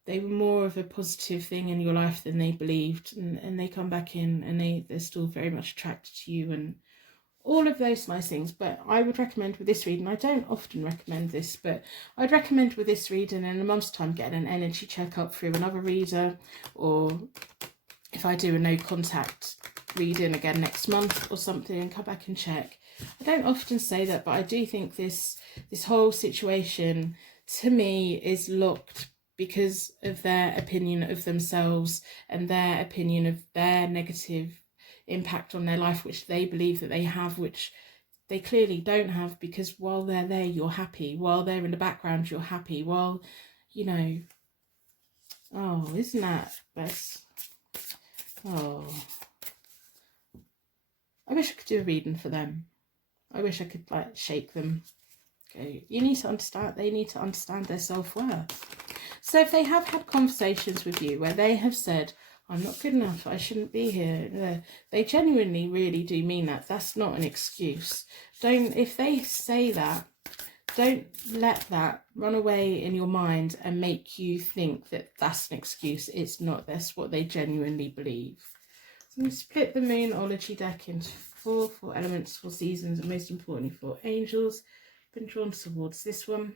they were more of a positive thing in your life than they believed, and they come back in and they're still very much attracted to you and all of those nice things. But I would recommend with this reading, I don't often recommend this, but I'd recommend with this reading in a month's time getting an energy checkup through another reader, or if I do a no contact reading again next month or something and come back and check. I don't often say that, but I do think this whole situation to me is locked because of their opinion of themselves and their opinion of their negative impact on their life, which they believe that they have, which they clearly don't have, because while they're there, you're happy. While they're in the background, you're happy. While, you know, oh, isn't that best? Oh, I wish I could do a reading for them. I wish I could, like, shake them. Okay, you need to understand, they need to understand their self-worth. So if they have had conversations with you where they have said, I'm not good enough, I shouldn't be here, they genuinely really do mean that. That's not an excuse. If they say that, don't let that run away in your mind and make you think that that's an excuse. It's not. That's what they genuinely believe. So I'm going to split the Moonology deck into four elements, 4 seasons, and most importantly 4 angels. Been drawn towards this one.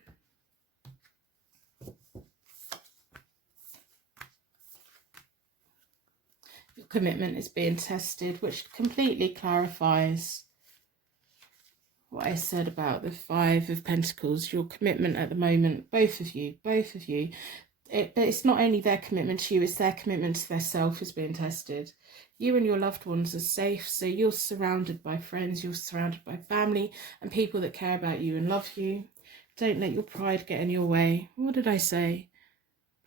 Your commitment is being tested, which completely clarifies what I said about the 5 of Pentacles. Your commitment at the moment, both of you. But it's not only their commitment to you, it's their commitment to their self is being tested. You and your loved ones are safe, so you're surrounded by friends, you're surrounded by family and people that care about you and love you. Don't let your pride get in your way. What did I say?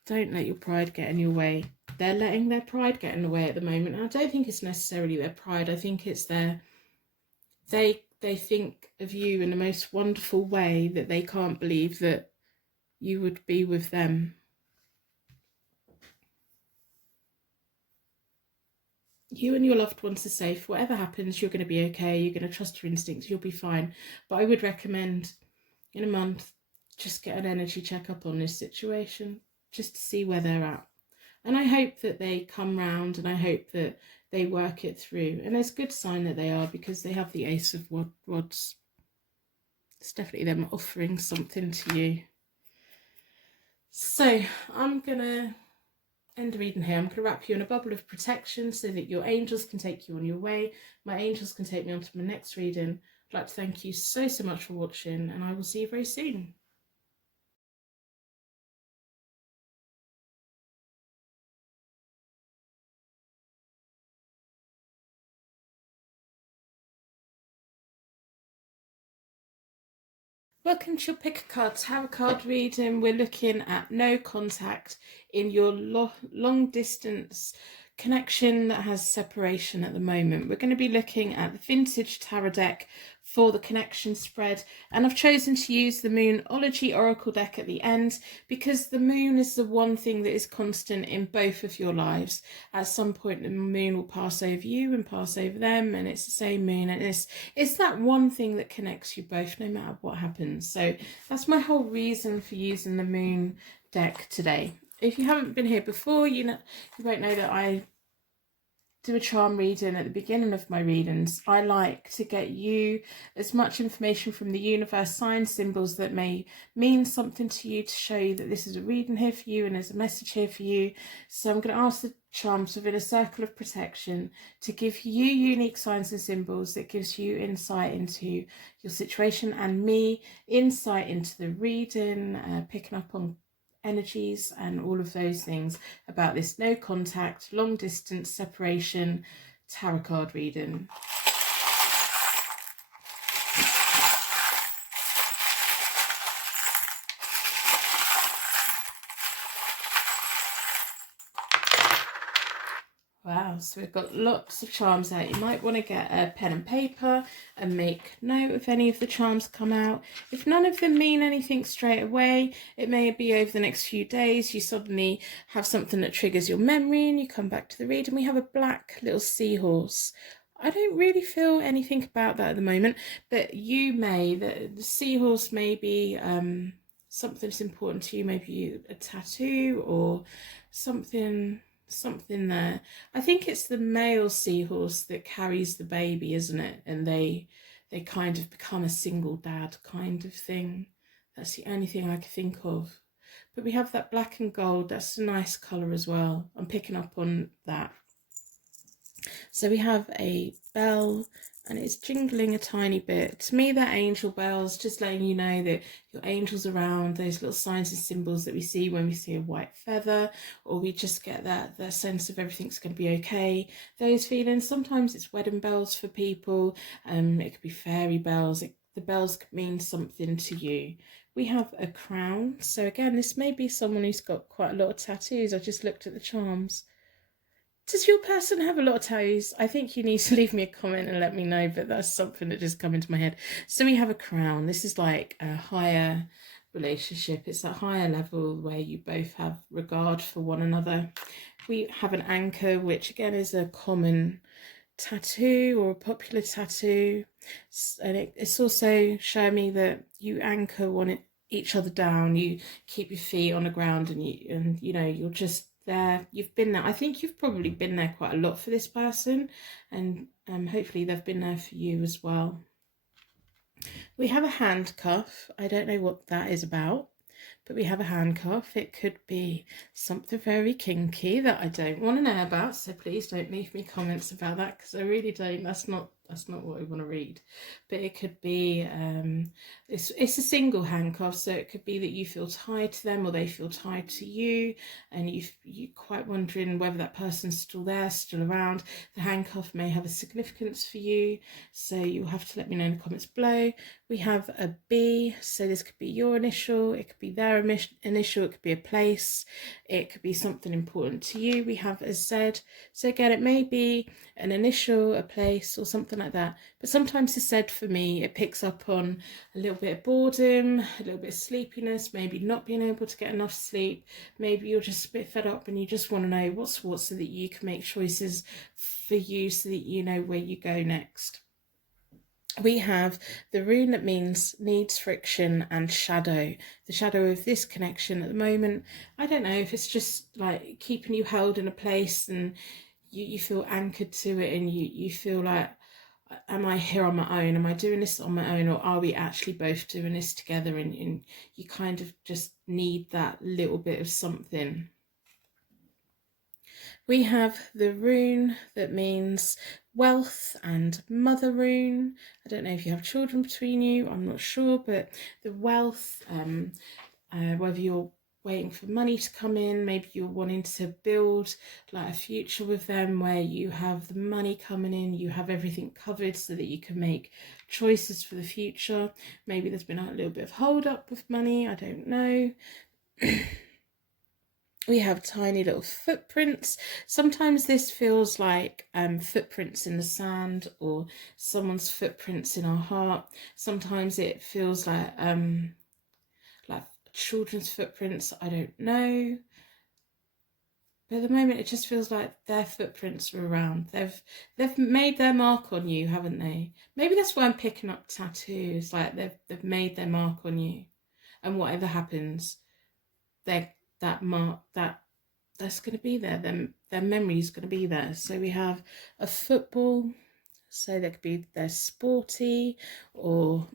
Don't let your pride get in your way. They're letting their pride get in the way at the moment. And I don't think it's necessarily their pride. I think it's they think of you in the most wonderful way that they can't believe that you would be with them. You and your loved ones are safe. Whatever happens, you're going to be okay. You're going to trust your instincts. You'll be fine. But I would recommend in a month, just get an energy checkup on this situation, just to see where they're at. And I hope that they come round, and I hope that they work it through. And it's a good sign that they are, because they have the Ace of Wands. It's definitely them offering something to you. So I'm going to end the reading here. I'm going to wrap you in a bubble of protection so that your angels can take you on your way. My angels can take me on to my next reading. I'd like to thank you so much for watching, and I will see you very soon. Welcome to your Pick a Card Tarot card reading. We're looking at no contact in your long distance connection that has separation at the moment. We're going to be looking at the vintage tarot deck for the connection spread, and I've chosen to use the Moonology Oracle deck at the end because the moon is the one thing that is constant in both of your lives. At some point the moon will pass over you and pass over them, and it's the same moon, and it's that one thing that connects you both no matter what happens. So that's my whole reason for using the moon deck today. If you haven't been here before, you won't know that I do a charm reading at the beginning of my readings. I like to get you as much information from the universe, signs, symbols that may mean something to you, to show you that this is a reading here for you and there's a message here for you. So I'm going to ask the charms within a circle of protection to give you unique signs and symbols that gives you insight into your situation, and me insight into the reading, picking up on energies and all of those things about this no contact, long distance separation tarot card reading. Wow, so we've got lots of charms out. You might want to get a pen and paper and make note of any of the charms come out. If none of them mean anything straight away, it may be over the next few days you suddenly have something that triggers your memory and you come back to the reading. We have a black little seahorse. I don't really feel anything about that at the moment, but you may. The seahorse may be something that's important to you, maybe a tattoo or something there. I think it's the male seahorse that carries the baby, isn't it? And they kind of become a single dad kind of thing. That's the only thing I can think of. But we have that black and gold. That's a nice colour as well. I'm picking up on that. So we have a bell and it's jingling a tiny bit. To me, they're angel bells, just letting you know that your angel's around, those little signs and symbols that we see when we see a white feather, or we just get that sense of everything's going to be okay. Those feelings, sometimes it's wedding bells for people, it could be fairy bells, the bells could mean something to you. We have a crown. So again, this may be someone who's got quite a lot of tattoos. I just looked at the charms. Does your person have a lot of tattoos? I think you need to leave me a comment and let me know, but that's something that just come into my head. So we have a crown. This is like a higher relationship. It's that higher level where you both have regard for one another. We have an anchor, which again is a common tattoo or a popular tattoo, and it's also showing me that you anchor each other down, you keep your feet on the ground, and you know, you're just there. You've been there. I think you've probably been there quite a lot for this person, and hopefully they've been there for you as well. We have a handcuff. I don't know what that is about, but we have a handcuff. It could be something very kinky that I don't want to know about, so please don't leave me comments about that, because I really don't. That's not what I want to read. But it could be it's a single handcuff, so it could be that you feel tied to them or they feel tied to you, and you're quite wondering whether that person's still there, still around. The handcuff may have a significance for you, so you'll have to let me know in the comments below. We have a B, so this could be your initial, it could be their initial, it could be a place, it could be something important to you. We have a Z, so again, it may be an initial, a place, or something like that. But sometimes the Z for me, it picks up on a little bit of boredom, a little bit of sleepiness, maybe not being able to get enough sleep. Maybe you're just a bit fed up and you just want to know what's what, so that you can make choices for you, so that you know where you go next. We have the rune that means needs, friction, and shadow. The shadow of this connection at the moment, I don't know if it's just like keeping you held in a place, and you feel anchored to it, and you feel like, am I here on my own? Am I doing this on my own, or are we actually both doing this together? And you kind of just need that little bit of something. We have the rune that means wealth and mother rune. I don't know if you have children between you, I'm not sure, but the wealth, whether you're waiting for money to come in, maybe you're wanting to build like a future with them where you have the money coming in, you have everything covered so that you can make choices for the future. Maybe there's been a little bit of hold up with money, I don't know. We have tiny little footprints. Sometimes this feels like footprints in the sand, or someone's footprints in our heart. Sometimes it feels like children's footprints, I don't know. But at the moment it just feels like their footprints are around. They've made their mark on you, haven't they? Maybe that's why I'm picking up tattoos, like they've made their mark on you. And whatever happens, that mark, that's going to be there. Their memory is going to be there. So we have a football, so that could be they're sporty, or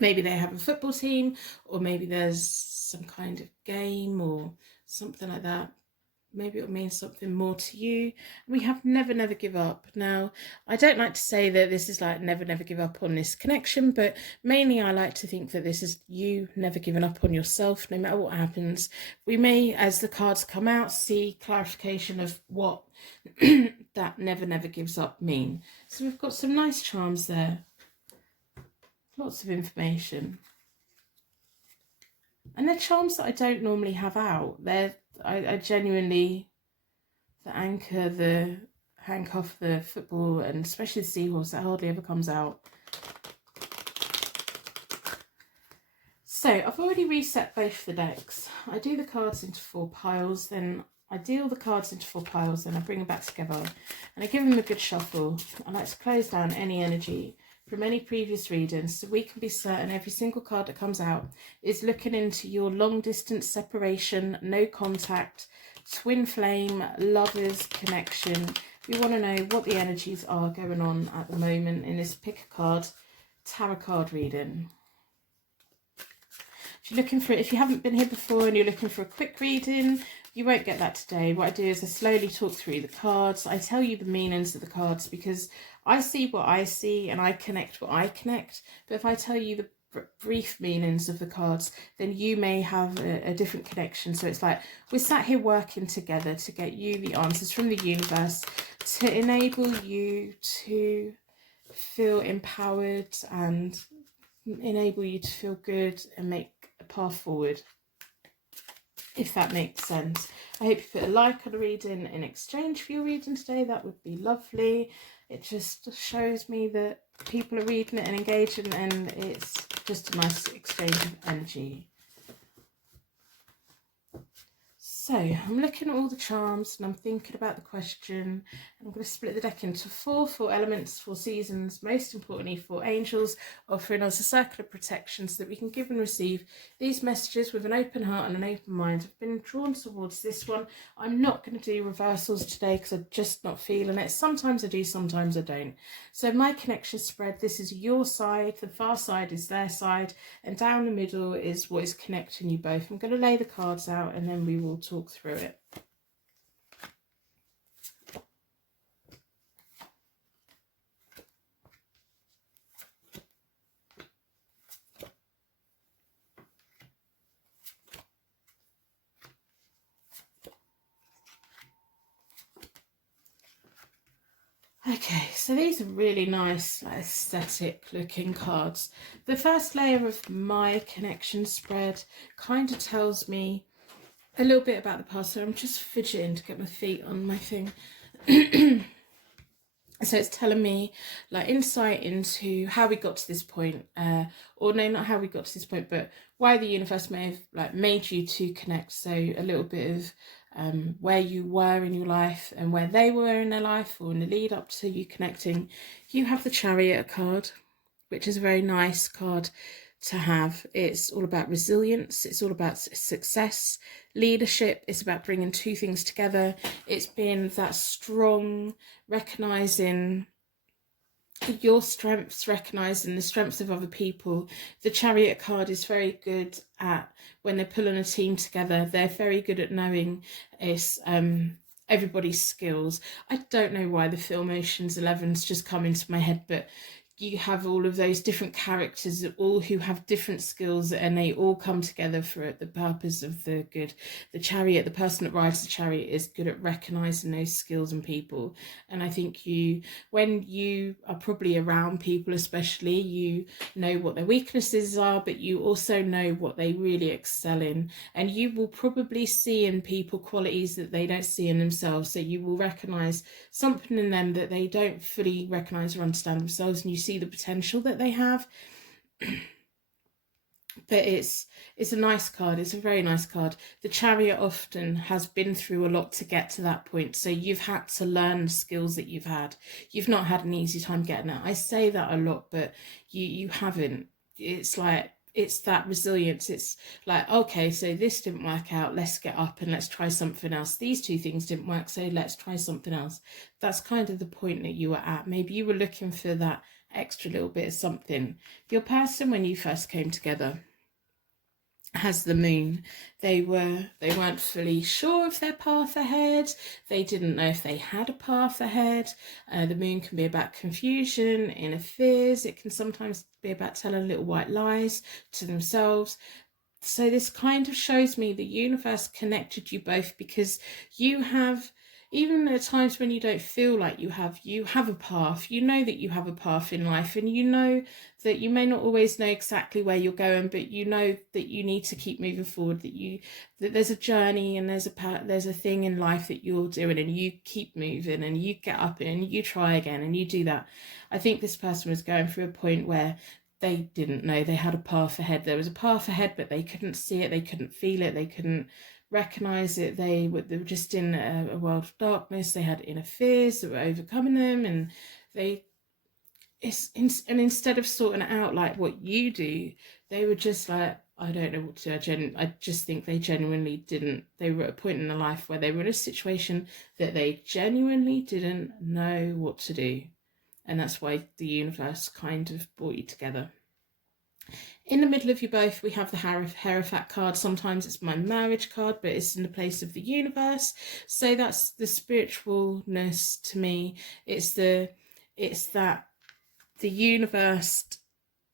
maybe they have a football team, or maybe there's some kind of game or something like that. Maybe it'll mean something more to you. We have never, never give up. Now, I don't like to say that this is like never, never give up on this connection, but mainly I like to think that this is you never giving up on yourself, no matter what happens. We may, as the cards come out, see clarification of what that never, never gives up mean. So we've got some nice charms there. Lots of information. And they're charms that I don't normally have out. I genuinely, the anchor, the handcuff, the football, and especially the seahorse, that hardly ever comes out. So I've already reset both the decks. I do the cards into 4 piles, then I deal the cards into 4 piles, then I bring them back together and I give them a good shuffle. I like to close down any energy from any previous readings, so we can be certain every single card that comes out is looking into your long distance separation, no contact, twin flame, lovers connection. We want to know what the energies are going on at the moment in this pick a card tarot card reading. If you're looking for, if you haven't been here before and you're looking for a quick reading You won't get that today. What I do is I slowly talk through the cards. I tell you the meanings of the cards because I see what I see and I connect what I connect. But if I tell you the brief meanings of the cards, then you may have a different connection. So it's like we're sat here working together to get you the answers from the universe to enable you to feel empowered and enable you to feel good and make a path forward, if that makes sense. I hope you put a like on the reading in exchange for your reading today. That would be lovely. It just shows me that people are reading it and engaging, and it's just a nice exchange of energy. So I'm looking at all the charms and I'm thinking about the question. I'm going to split the deck into four elements, 4 seasons, most importantly 4 angels, offering us a circle of protection so that we can give and receive these messages with an open heart and an open mind. I've been drawn towards this one. I'm not going to do reversals today because I'm just not feeling it. Sometimes I do, sometimes I don't. So my connection spread, this is your side, the far side is their side, and down the middle is what is connecting you both. I'm going to lay the cards out and then we will talk through it. Okay, so these are really nice, aesthetic looking cards. The first layer of my connection spread kind of tells me a little bit about the past. So I'm just fidgeting to get my feet on my thing. So it's telling me like insight into how we got to this point, or no, not how we got to this point, but why the universe may have like made you to connect. So a little bit of where you were in your life and where they were in their life, or in the lead up to you connecting. You have the Chariot card, which is a very nice card to have. It's all about resilience, it's all about success, leadership. It's about bringing 2 things together. It's being that strong, recognizing your strengths, recognizing the strengths of other people. The Chariot card is very good at, when they're pulling a team together, they're very good at knowing it's everybody's skills. I don't know why the film Ocean's 11's just come into my head, but you have all of those different characters, all who have different skills, and they all come together for the purpose of the good. The Chariot, the person that rides the Chariot, is good at recognizing those skills in people. And I think when you are probably around people especially, you know what their weaknesses are, but you also know what they really excel in. And you will probably see in people qualities that they don't see in themselves. So you will recognize something in them that they don't fully recognize or understand themselves, and you see the potential that they have. But it's a nice card. It's a very nice card. The Chariot often has been through a lot to get to that point, so you've had to learn the skills that you've had. You've not had an easy time getting it. I say that a lot, but you haven't. It's like, it's that resilience. It's like, okay, so this didn't work out, let's get up and let's try something else. These 2 things didn't work, so let's try something else. That's kind of the point that you were at. Maybe you were looking for that extra little bit of something. Your person, when you first came together, has the Moon. They weren't fully sure of their path ahead. They didn't know if they had a path ahead. The Moon can be about confusion, inner fears. It can sometimes be about telling little white lies to themselves. So this kind of shows me the universe connected you both because you have, even at times when you don't feel like you have a path. You know that you have a path in life, and you know that you may not always know exactly where you're going, but you know that you need to keep moving forward, that there's a journey and there's a thing in life that you're doing, and you keep moving and you get up and you try again and you do that. I think this person was going through a point where they didn't know they had a path ahead. There was a path ahead, but they couldn't see it, they couldn't feel it, they couldn't recognize it. They were just in a world of darkness. They had inner fears that were overcoming them, and instead of sorting it out like what you do, they were just like, I don't know what to do. I just think they genuinely didn't. They were at a point in their life where they were in a situation that they genuinely didn't know what to do. And that's why the universe kind of brought you together. In the middle of you both, we have the Hierophant card. Sometimes it's my marriage card, but it's in the place of the universe. So that's the spiritualness to me. It's that the universe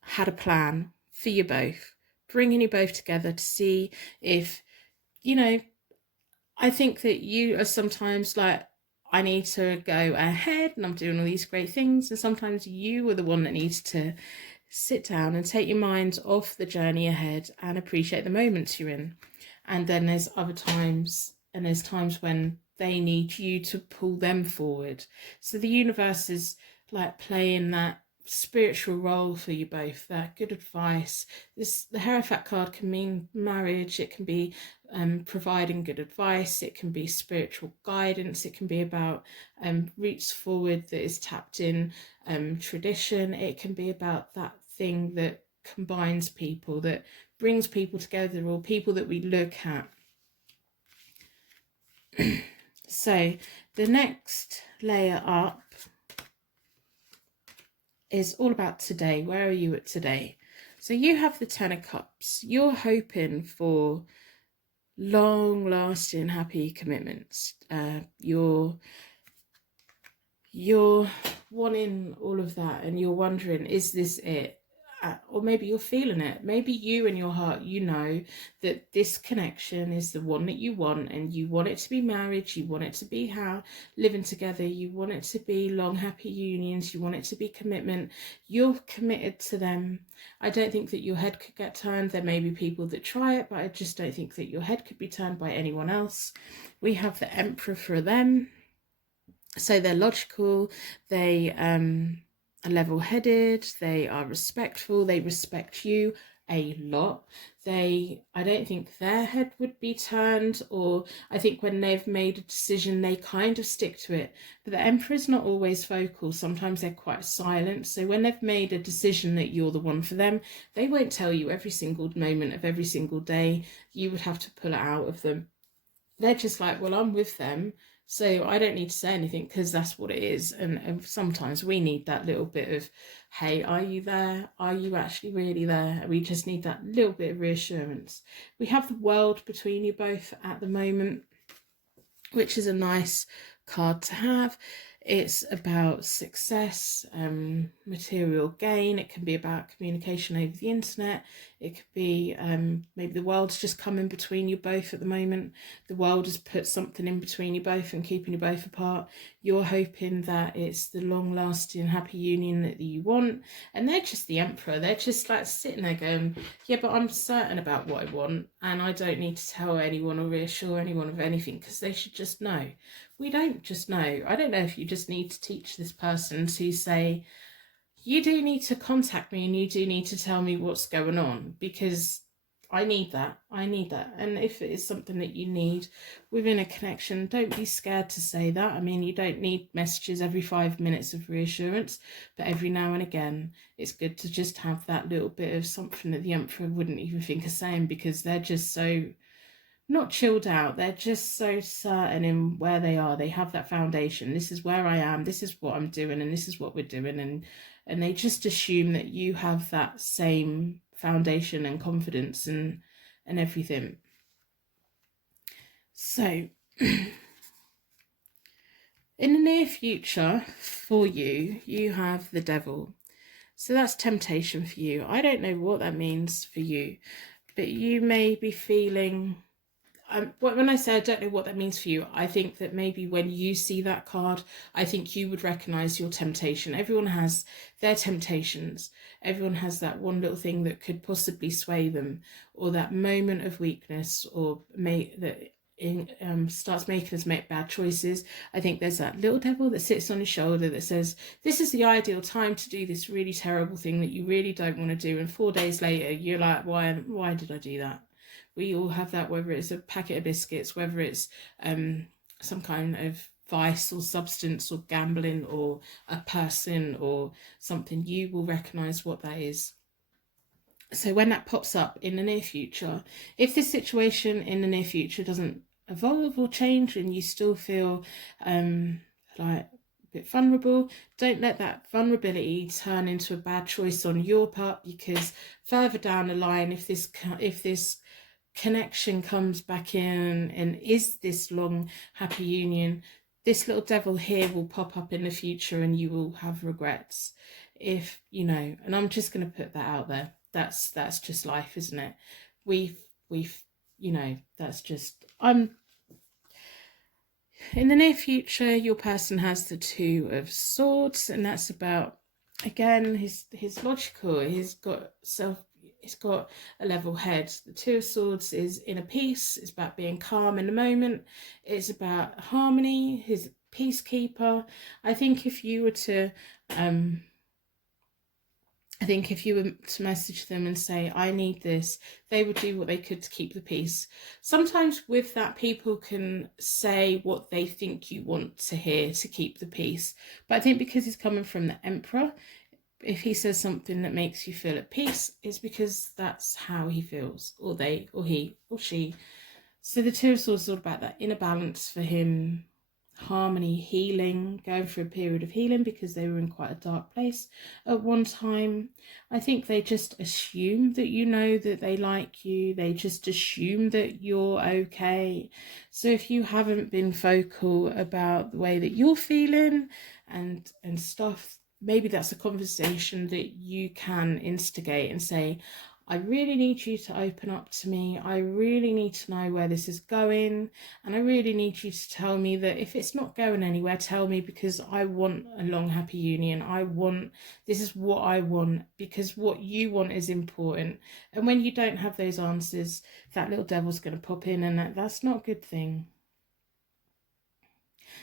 had a plan for you both, bringing you both together to see if, you know, I think that you are sometimes like, I need to go ahead and I'm doing all these great things. And sometimes you are the one that needs to sit down and take your mind off the journey ahead and appreciate the moments you're in. And then there's other times, and there's times when they need you to pull them forward. So the universe is like playing that spiritual role for you both, that good advice. The Hierophant card can mean marriage, it can be providing good advice, it can be spiritual guidance, it can be about roots forward that is tapped in tradition, it can be about that thing that combines people, that brings people together, or people that we look at. So the next layer up is all about today. Where are you at today? So you have the Ten of Cups. You're hoping for long-lasting, happy commitments. You're wanting all of that, and you're wondering, is this it? Or maybe you're feeling it. Maybe you in your heart, you know that this connection is the one that you want, and you want it to be marriage, you want it to be how living together, you want it to be long, happy unions, you want it to be commitment. You're committed to them. I don't think that your head could get turned. There may be people that try it, but I just don't think that your head could be turned by anyone else. We have the Emperor for them. So they're logical, they are level-headed, they are respectful, they respect you a lot. I don't think their head would be turned, or I think when they've made a decision, they kind of stick to it. But the Emperor's not always vocal. Sometimes they're quite silent. So when they've made a decision that you're the one for them, they won't tell you every single moment of every single day. You would have to pull it out of them. They're just like, well, I'm with them, so I don't need to say anything because that's what it is. And sometimes we need that little bit of, hey, are you there? Are you actually really there? We just need that little bit of reassurance. We have the World between you both at the moment, which is a nice card to have. It's about success, material gain. It can be about communication over the internet. It could be maybe the world's just come in between you both at the moment. The world has put something in between you both and keeping you both apart. You're hoping that it's the long-lasting happy union that you want. And they're just the Emperor. They're just like sitting there going, yeah, but I'm certain about what I want, and I don't need to tell anyone or reassure anyone of anything because they should just know. We don't just know. I don't know if you just need to teach this person to say, you do need to contact me and you do need to tell me what's going on, because I need that. I need that. And if it is something that you need within a connection, don't be scared to say that. I mean, you don't need messages every 5 minutes of reassurance, but every now and again, it's good to just have that little bit of something that the Emperor wouldn't even think of saying, because they're just so not chilled out. They're just so certain in where they are. They have that foundation. This is where I am. This is what I'm doing, and this is what we're doing. And they just assume that you have that same foundation and confidence and everything. So in the near future for you, you have the Devil. So that's temptation for you. I don't know what that means for you, but you may be feeling, when I say I don't know what that means for you, I think that maybe when you see that card, I think you would recognise your temptation. Everyone has their temptations. Everyone has that one little thing that could possibly sway them, or that moment of weakness, or starts making us make bad choices. I think there's that little devil that sits on your shoulder that says, this is the ideal time to do this really terrible thing that you really don't want to do. And 4 days later, you're like, why did I do that? We all have that, whether it's a packet of biscuits, whether it's some kind of vice or substance or gambling or a person or something. You will recognise what that is. So when that pops up in the near future, if this situation in the near future doesn't evolve or change and you still feel like bit vulnerable. Don't let that vulnerability turn into a bad choice on your part, because further down the line, if this connection comes back in and is this long happy union, this little devil here will pop up in the future and you will have regrets. If you know, and I'm just going to put that out there, that's just life, isn't it? We've you know, that's just, I'm in the near future, your person has the Two of Swords, and that's about, again, his logical, he's got a level head. The Two of Swords is inner peace. It's about being calm in the moment. It's about harmony. His peacekeeper. I think if you were to message them and say, I need this, they would do what they could to keep the peace. Sometimes with that, people can say what they think you want to hear to keep the peace. But I think because he's coming from the Emperor, if he says something that makes you feel at peace, it's because that's how he feels, or they, or he, or she. So the Two of Swords is all about that inner balance for him, harmony, healing, going through a period of healing because they were in quite a dark place at one time. I think they just assume that you know that they like you. They just assume that you're okay. So if you haven't been vocal about the way that you're feeling and stuff, maybe that's a conversation that you can instigate and say, I really need you to open up to me. I really need to know where this is going. And I really need you to tell me that if it's not going anywhere, tell me, because I want a long, happy union. This is what I want, because what you want is important. And when you don't have those answers, that little devil's going to pop in, and that's not a good thing.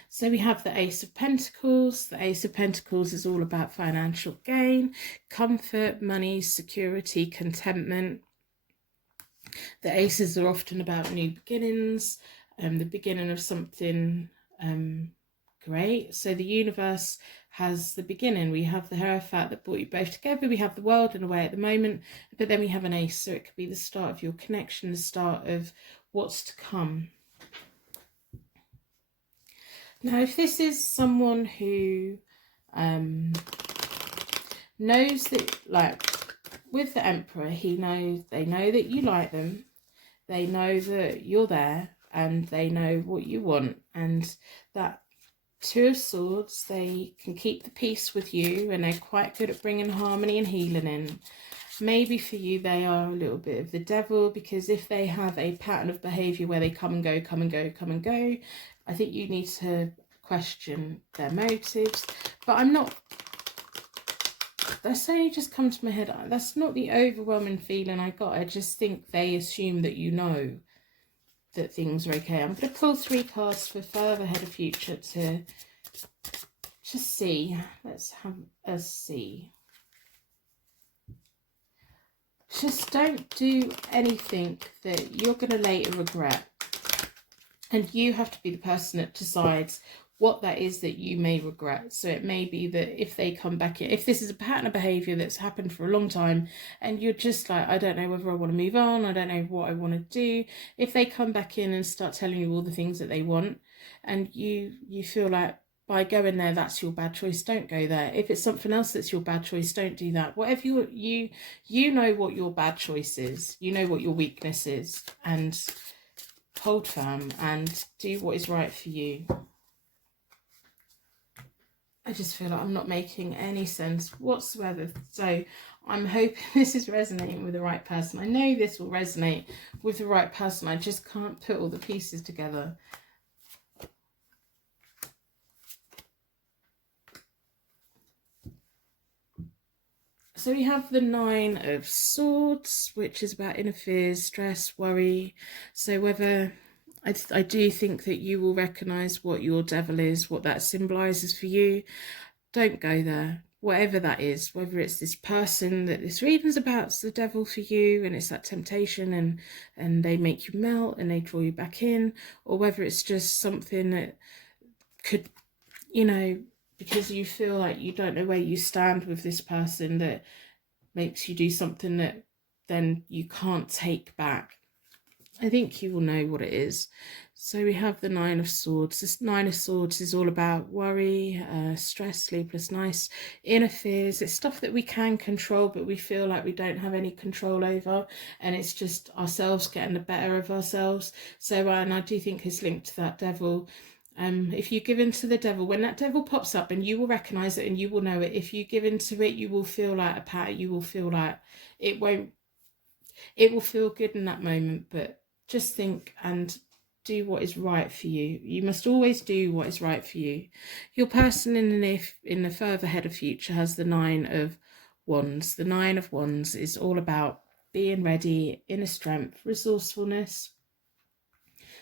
So we have the Ace of Pentacles. The Ace of Pentacles is all about financial gain, comfort, money, security, contentment. The Aces are often about new beginnings, the beginning of something great. So the universe has the beginning. We have the Hierophant that brought you both together. We have the World in a way at the moment, but then we have an Ace. So it could be the start of your connection, the start of what's to come. Now, if this is someone who knows that, like with the Emperor, they know that you like them, they know that you're there, and they know what you want, and that Two of Swords, they can keep the peace with you, and they're quite good at bringing harmony and healing in. Maybe for you, they are a little bit of the devil, because if they have a pattern of behaviour where they come and go, come and go, come and go, I think you need to question their motives. But that's only just come to my head. That's not the overwhelming feeling I got. I just think they assume that you know that things are okay. I'm going to pull 3 cards for further ahead of future to just see. Let's have a see. Just don't do anything that you're going to later regret. And you have to be the person that decides what that is that you may regret. So it may be that if they come back in, if this is a pattern of behaviour that's happened for a long time, and you're just like, I don't know whether I want to move on, I don't know what I want to do. If they come back in and start telling you all the things that they want, and you feel like, by going there, that's your bad choice, don't go there. If it's something else that's your bad choice, don't do that. Whatever you know what your bad choice is, you know what your weakness is, and hold firm and do what is right for you. I just feel like I'm not making any sense whatsoever. So I'm hoping this is resonating with the right person. I know this will resonate with the right person. I just can't put all the pieces together. So we have the 9 of Swords, which is about inner fears, stress, worry. So whether, I do think that you will recognise what your devil is, what that symbolises for you. Don't go there. Whatever that is, whether it's this person that this reading's about, it's the devil for you, and it's that temptation, and they make you melt and they draw you back in, or whether it's just something that could, you know, because you feel like you don't know where you stand with this person, that makes you do something that then you can't take back. I think you will know what it is. So we have the Nine of Swords. This Nine of Swords is all about worry, stress, sleepless nights, inner fears. It's stuff that we can control, but we feel like we don't have any control over. And it's just ourselves getting the better of ourselves. So, and I do think it's linked to that devil. If you give in to the devil, when that devil pops up, and you will recognize it and you will know it, if you give in to it, you will feel like a pat. You will feel like it will feel good in that moment, but just think and do what is right for you. You must always do what is right for you. Your person in the further ahead of future has the Nine of Wands. The Nine of Wands is all about being ready, inner strength, resourcefulness.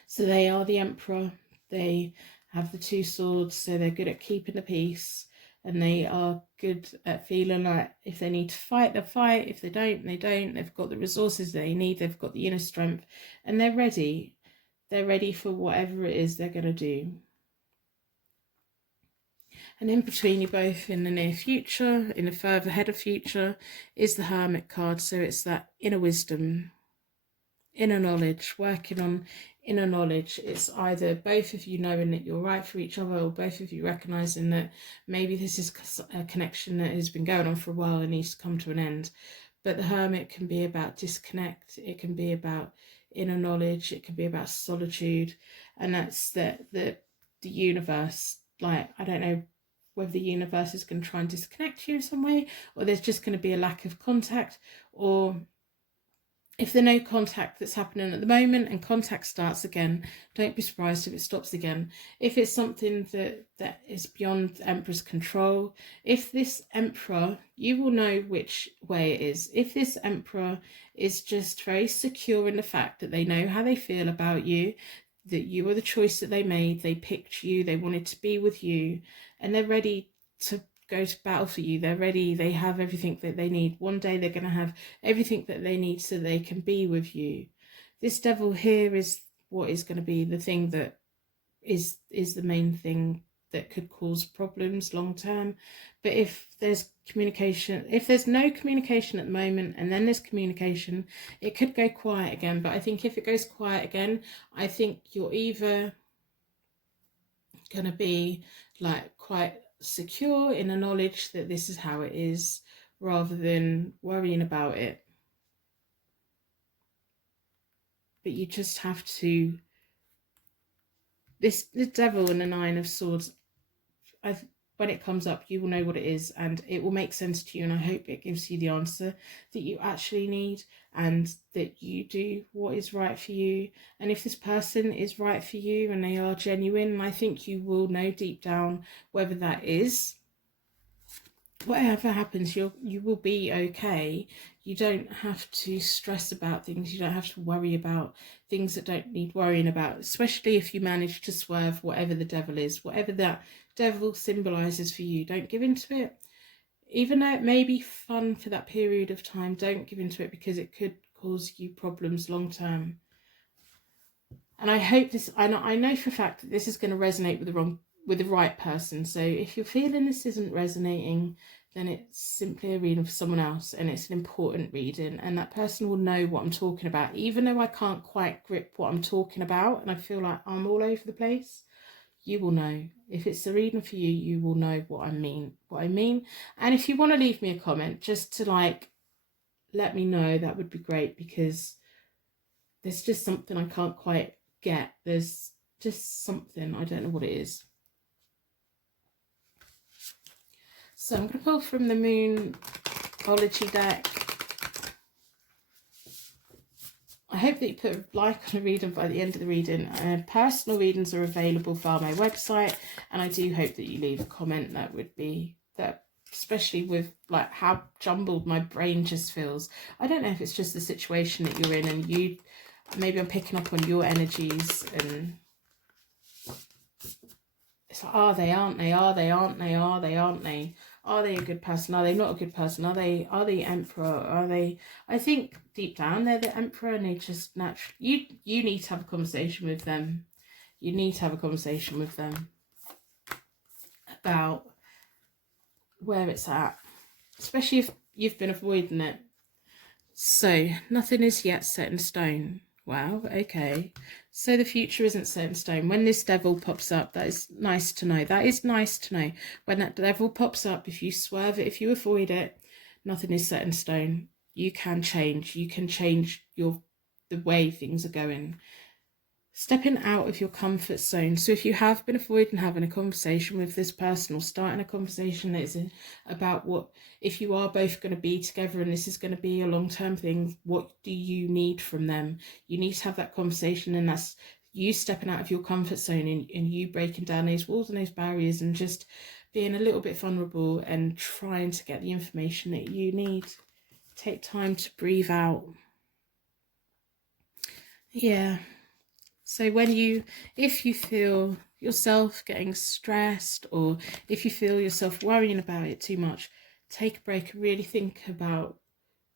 So they are the Emperor. They have the Two Swords, so they're good at keeping the peace. And they are good at feeling like if they need to fight, they'll fight. If they don't, they don't. They've got the resources they need. They've got the inner strength. And they're ready. They're ready for whatever it is they're going to do. And in between you both, in the near future, in the further ahead of future, is the Hermit card. So it's that inner wisdom, inner knowledge, working on inner knowledge. It's either both of you knowing that you're right for each other, or both of you recognizing that maybe this is a connection that has been going on for a while and needs to come to an end. But the Hermit can be about disconnect, it can be about inner knowledge, it can be about solitude, and that's the universe. Like, I don't know whether the universe is going to try and disconnect you in some way, or there's just going to be a lack of contact, or if there's no contact that's happening at the moment and contact starts again, don't be surprised if it stops again. If it's something that is beyond the Emperor's control, if this Emperor, you will know which way it is. If this Emperor is just very secure in the fact that they know how they feel about you, that you are the choice that they made, they picked you, they wanted to be with you, and they're ready to go to battle for you. They're ready. They have everything that they need. One day they're going to have everything that they need so they can be with you. This devil here is what is going to be the thing that is the main thing that could cause problems long term. But if there's communication, if there's no communication at the moment and then there's communication, it could go quiet again. But I think if it goes quiet again, I think you're either going to be like quite secure in the knowledge that this is how it is, rather than worrying about it. But you just have to, the devil and the Nine of Swords, when it comes up, you will know what it is and it will make sense to you, and I hope it gives you the answer that you actually need and that you do what is right for you. And if this person is right for you and they are genuine, I think you will know deep down whether that is. Whatever happens, you will be okay. You don't have to stress about things. You don't have to worry about things that don't need worrying about, especially if you manage to swerve whatever the devil is, whatever that devil symbolizes for you. Don't give into it. Even though it may be fun for that period of time, don't give into it, because it could cause you problems long term. And I hope this, I know for a fact that this is going to resonate with the right person. So if you're feeling this isn't resonating, then it's simply a reading for someone else, and it's an important reading, and that person will know what I'm talking about. Even though I can't quite grip what I'm talking about and I feel like I'm all over the place, you will know. If it's a reading for you, you will know what I mean. And if you want to leave me a comment just to like let me know, that would be great, because there's just something I can't quite get. There's just something, I don't know what it is. So I'm going to pull from the Moonology deck. I hope that you put a like on a reading by the end of the reading. Personal readings are available via my website, and I do hope that you leave a comment. That would be that, especially with like how jumbled my brain just feels. I don't know if it's just the situation that you're in, and you, maybe I'm picking up on your energies, and it's like, are they, aren't they, are they, aren't they, are they, aren't they, are they a good person, are they not a good person, are they Emperor, are they, I think deep down they're the Emperor, and they just naturally, you need to have a conversation with them. You need to have a conversation with them about where it's at, especially if you've been avoiding it. So nothing is yet set in stone. Wow, okay. So the future isn't set in stone. When this devil pops up, that is nice to know. That is nice to know. When that devil pops up, if you swerve it, if you avoid it, nothing is set in stone. You can change. You can change the way things are going. Stepping out of your comfort zone. So if you have been avoiding having a conversation with this person, or starting a conversation that is about what, if you are both going to be together and this is going to be a long-term thing, what do you need from them? You need to have that conversation, and that's you stepping out of your comfort zone, and you breaking down those walls and those barriers and just being a little bit vulnerable and trying to get the information that you need. Take time to breathe out. Yeah. So if you feel yourself getting stressed, or if you feel yourself worrying about it too much, take a break and really think about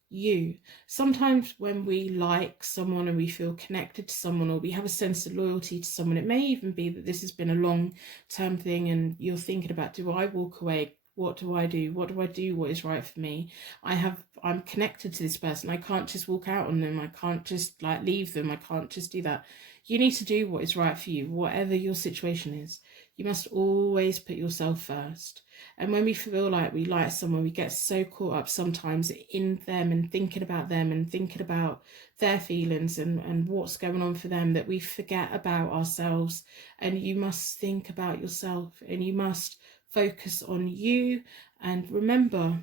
you. Sometimes when we like someone and we feel connected to someone, or we have a sense of loyalty to someone, it may even be that this has been a long-term thing and you're thinking about, do I walk away? What do I do? What do I do? What is right for me? I'm connected to this person. I can't just walk out on them. I can't just like leave them. I can't just do that. You need to do what is right for you, whatever your situation is. You must always put yourself first. And when we feel like we like someone, we get so caught up sometimes in them and thinking about them and thinking about their feelings and what's going on for them, that we forget about ourselves. And you must think about yourself, and you must focus on you. And remember,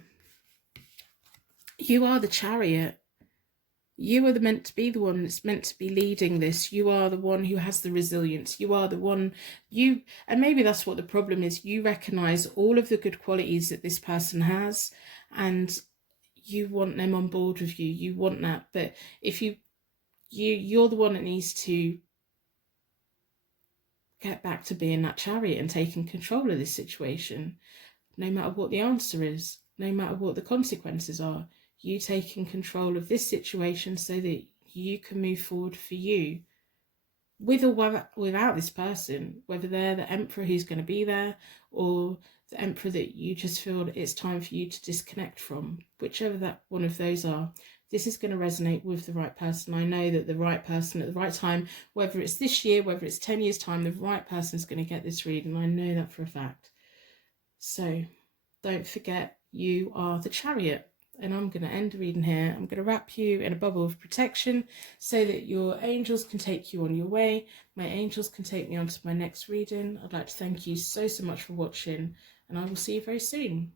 you are the chariot. You are meant to be the one that's meant to be leading this. You are the one who has the resilience. You are the one, and maybe that's what the problem is. You recognize all of the good qualities that this person has, and you want them on board with you. You want that. But if you're the one that needs to get back to being that chariot and taking control of this situation, no matter what the answer is, no matter what the consequences are. You taking control of this situation so that you can move forward for you, with or without this person, whether they're the emperor who's going to be there, or the emperor that you just feel it's time for you to disconnect from. Whichever that one of those are, this is going to resonate with the right person. I know that the right person at the right time, whether it's this year, whether it's 10 years time, the right person is going to get this read, and I know that for a fact. So don't forget, you are the chariot. And I'm going to end the reading here. I'm going to wrap you in a bubble of protection so that your angels can take you on your way. My angels can take me on to my next reading. I'd like to thank you so much for watching, and I will see you very soon.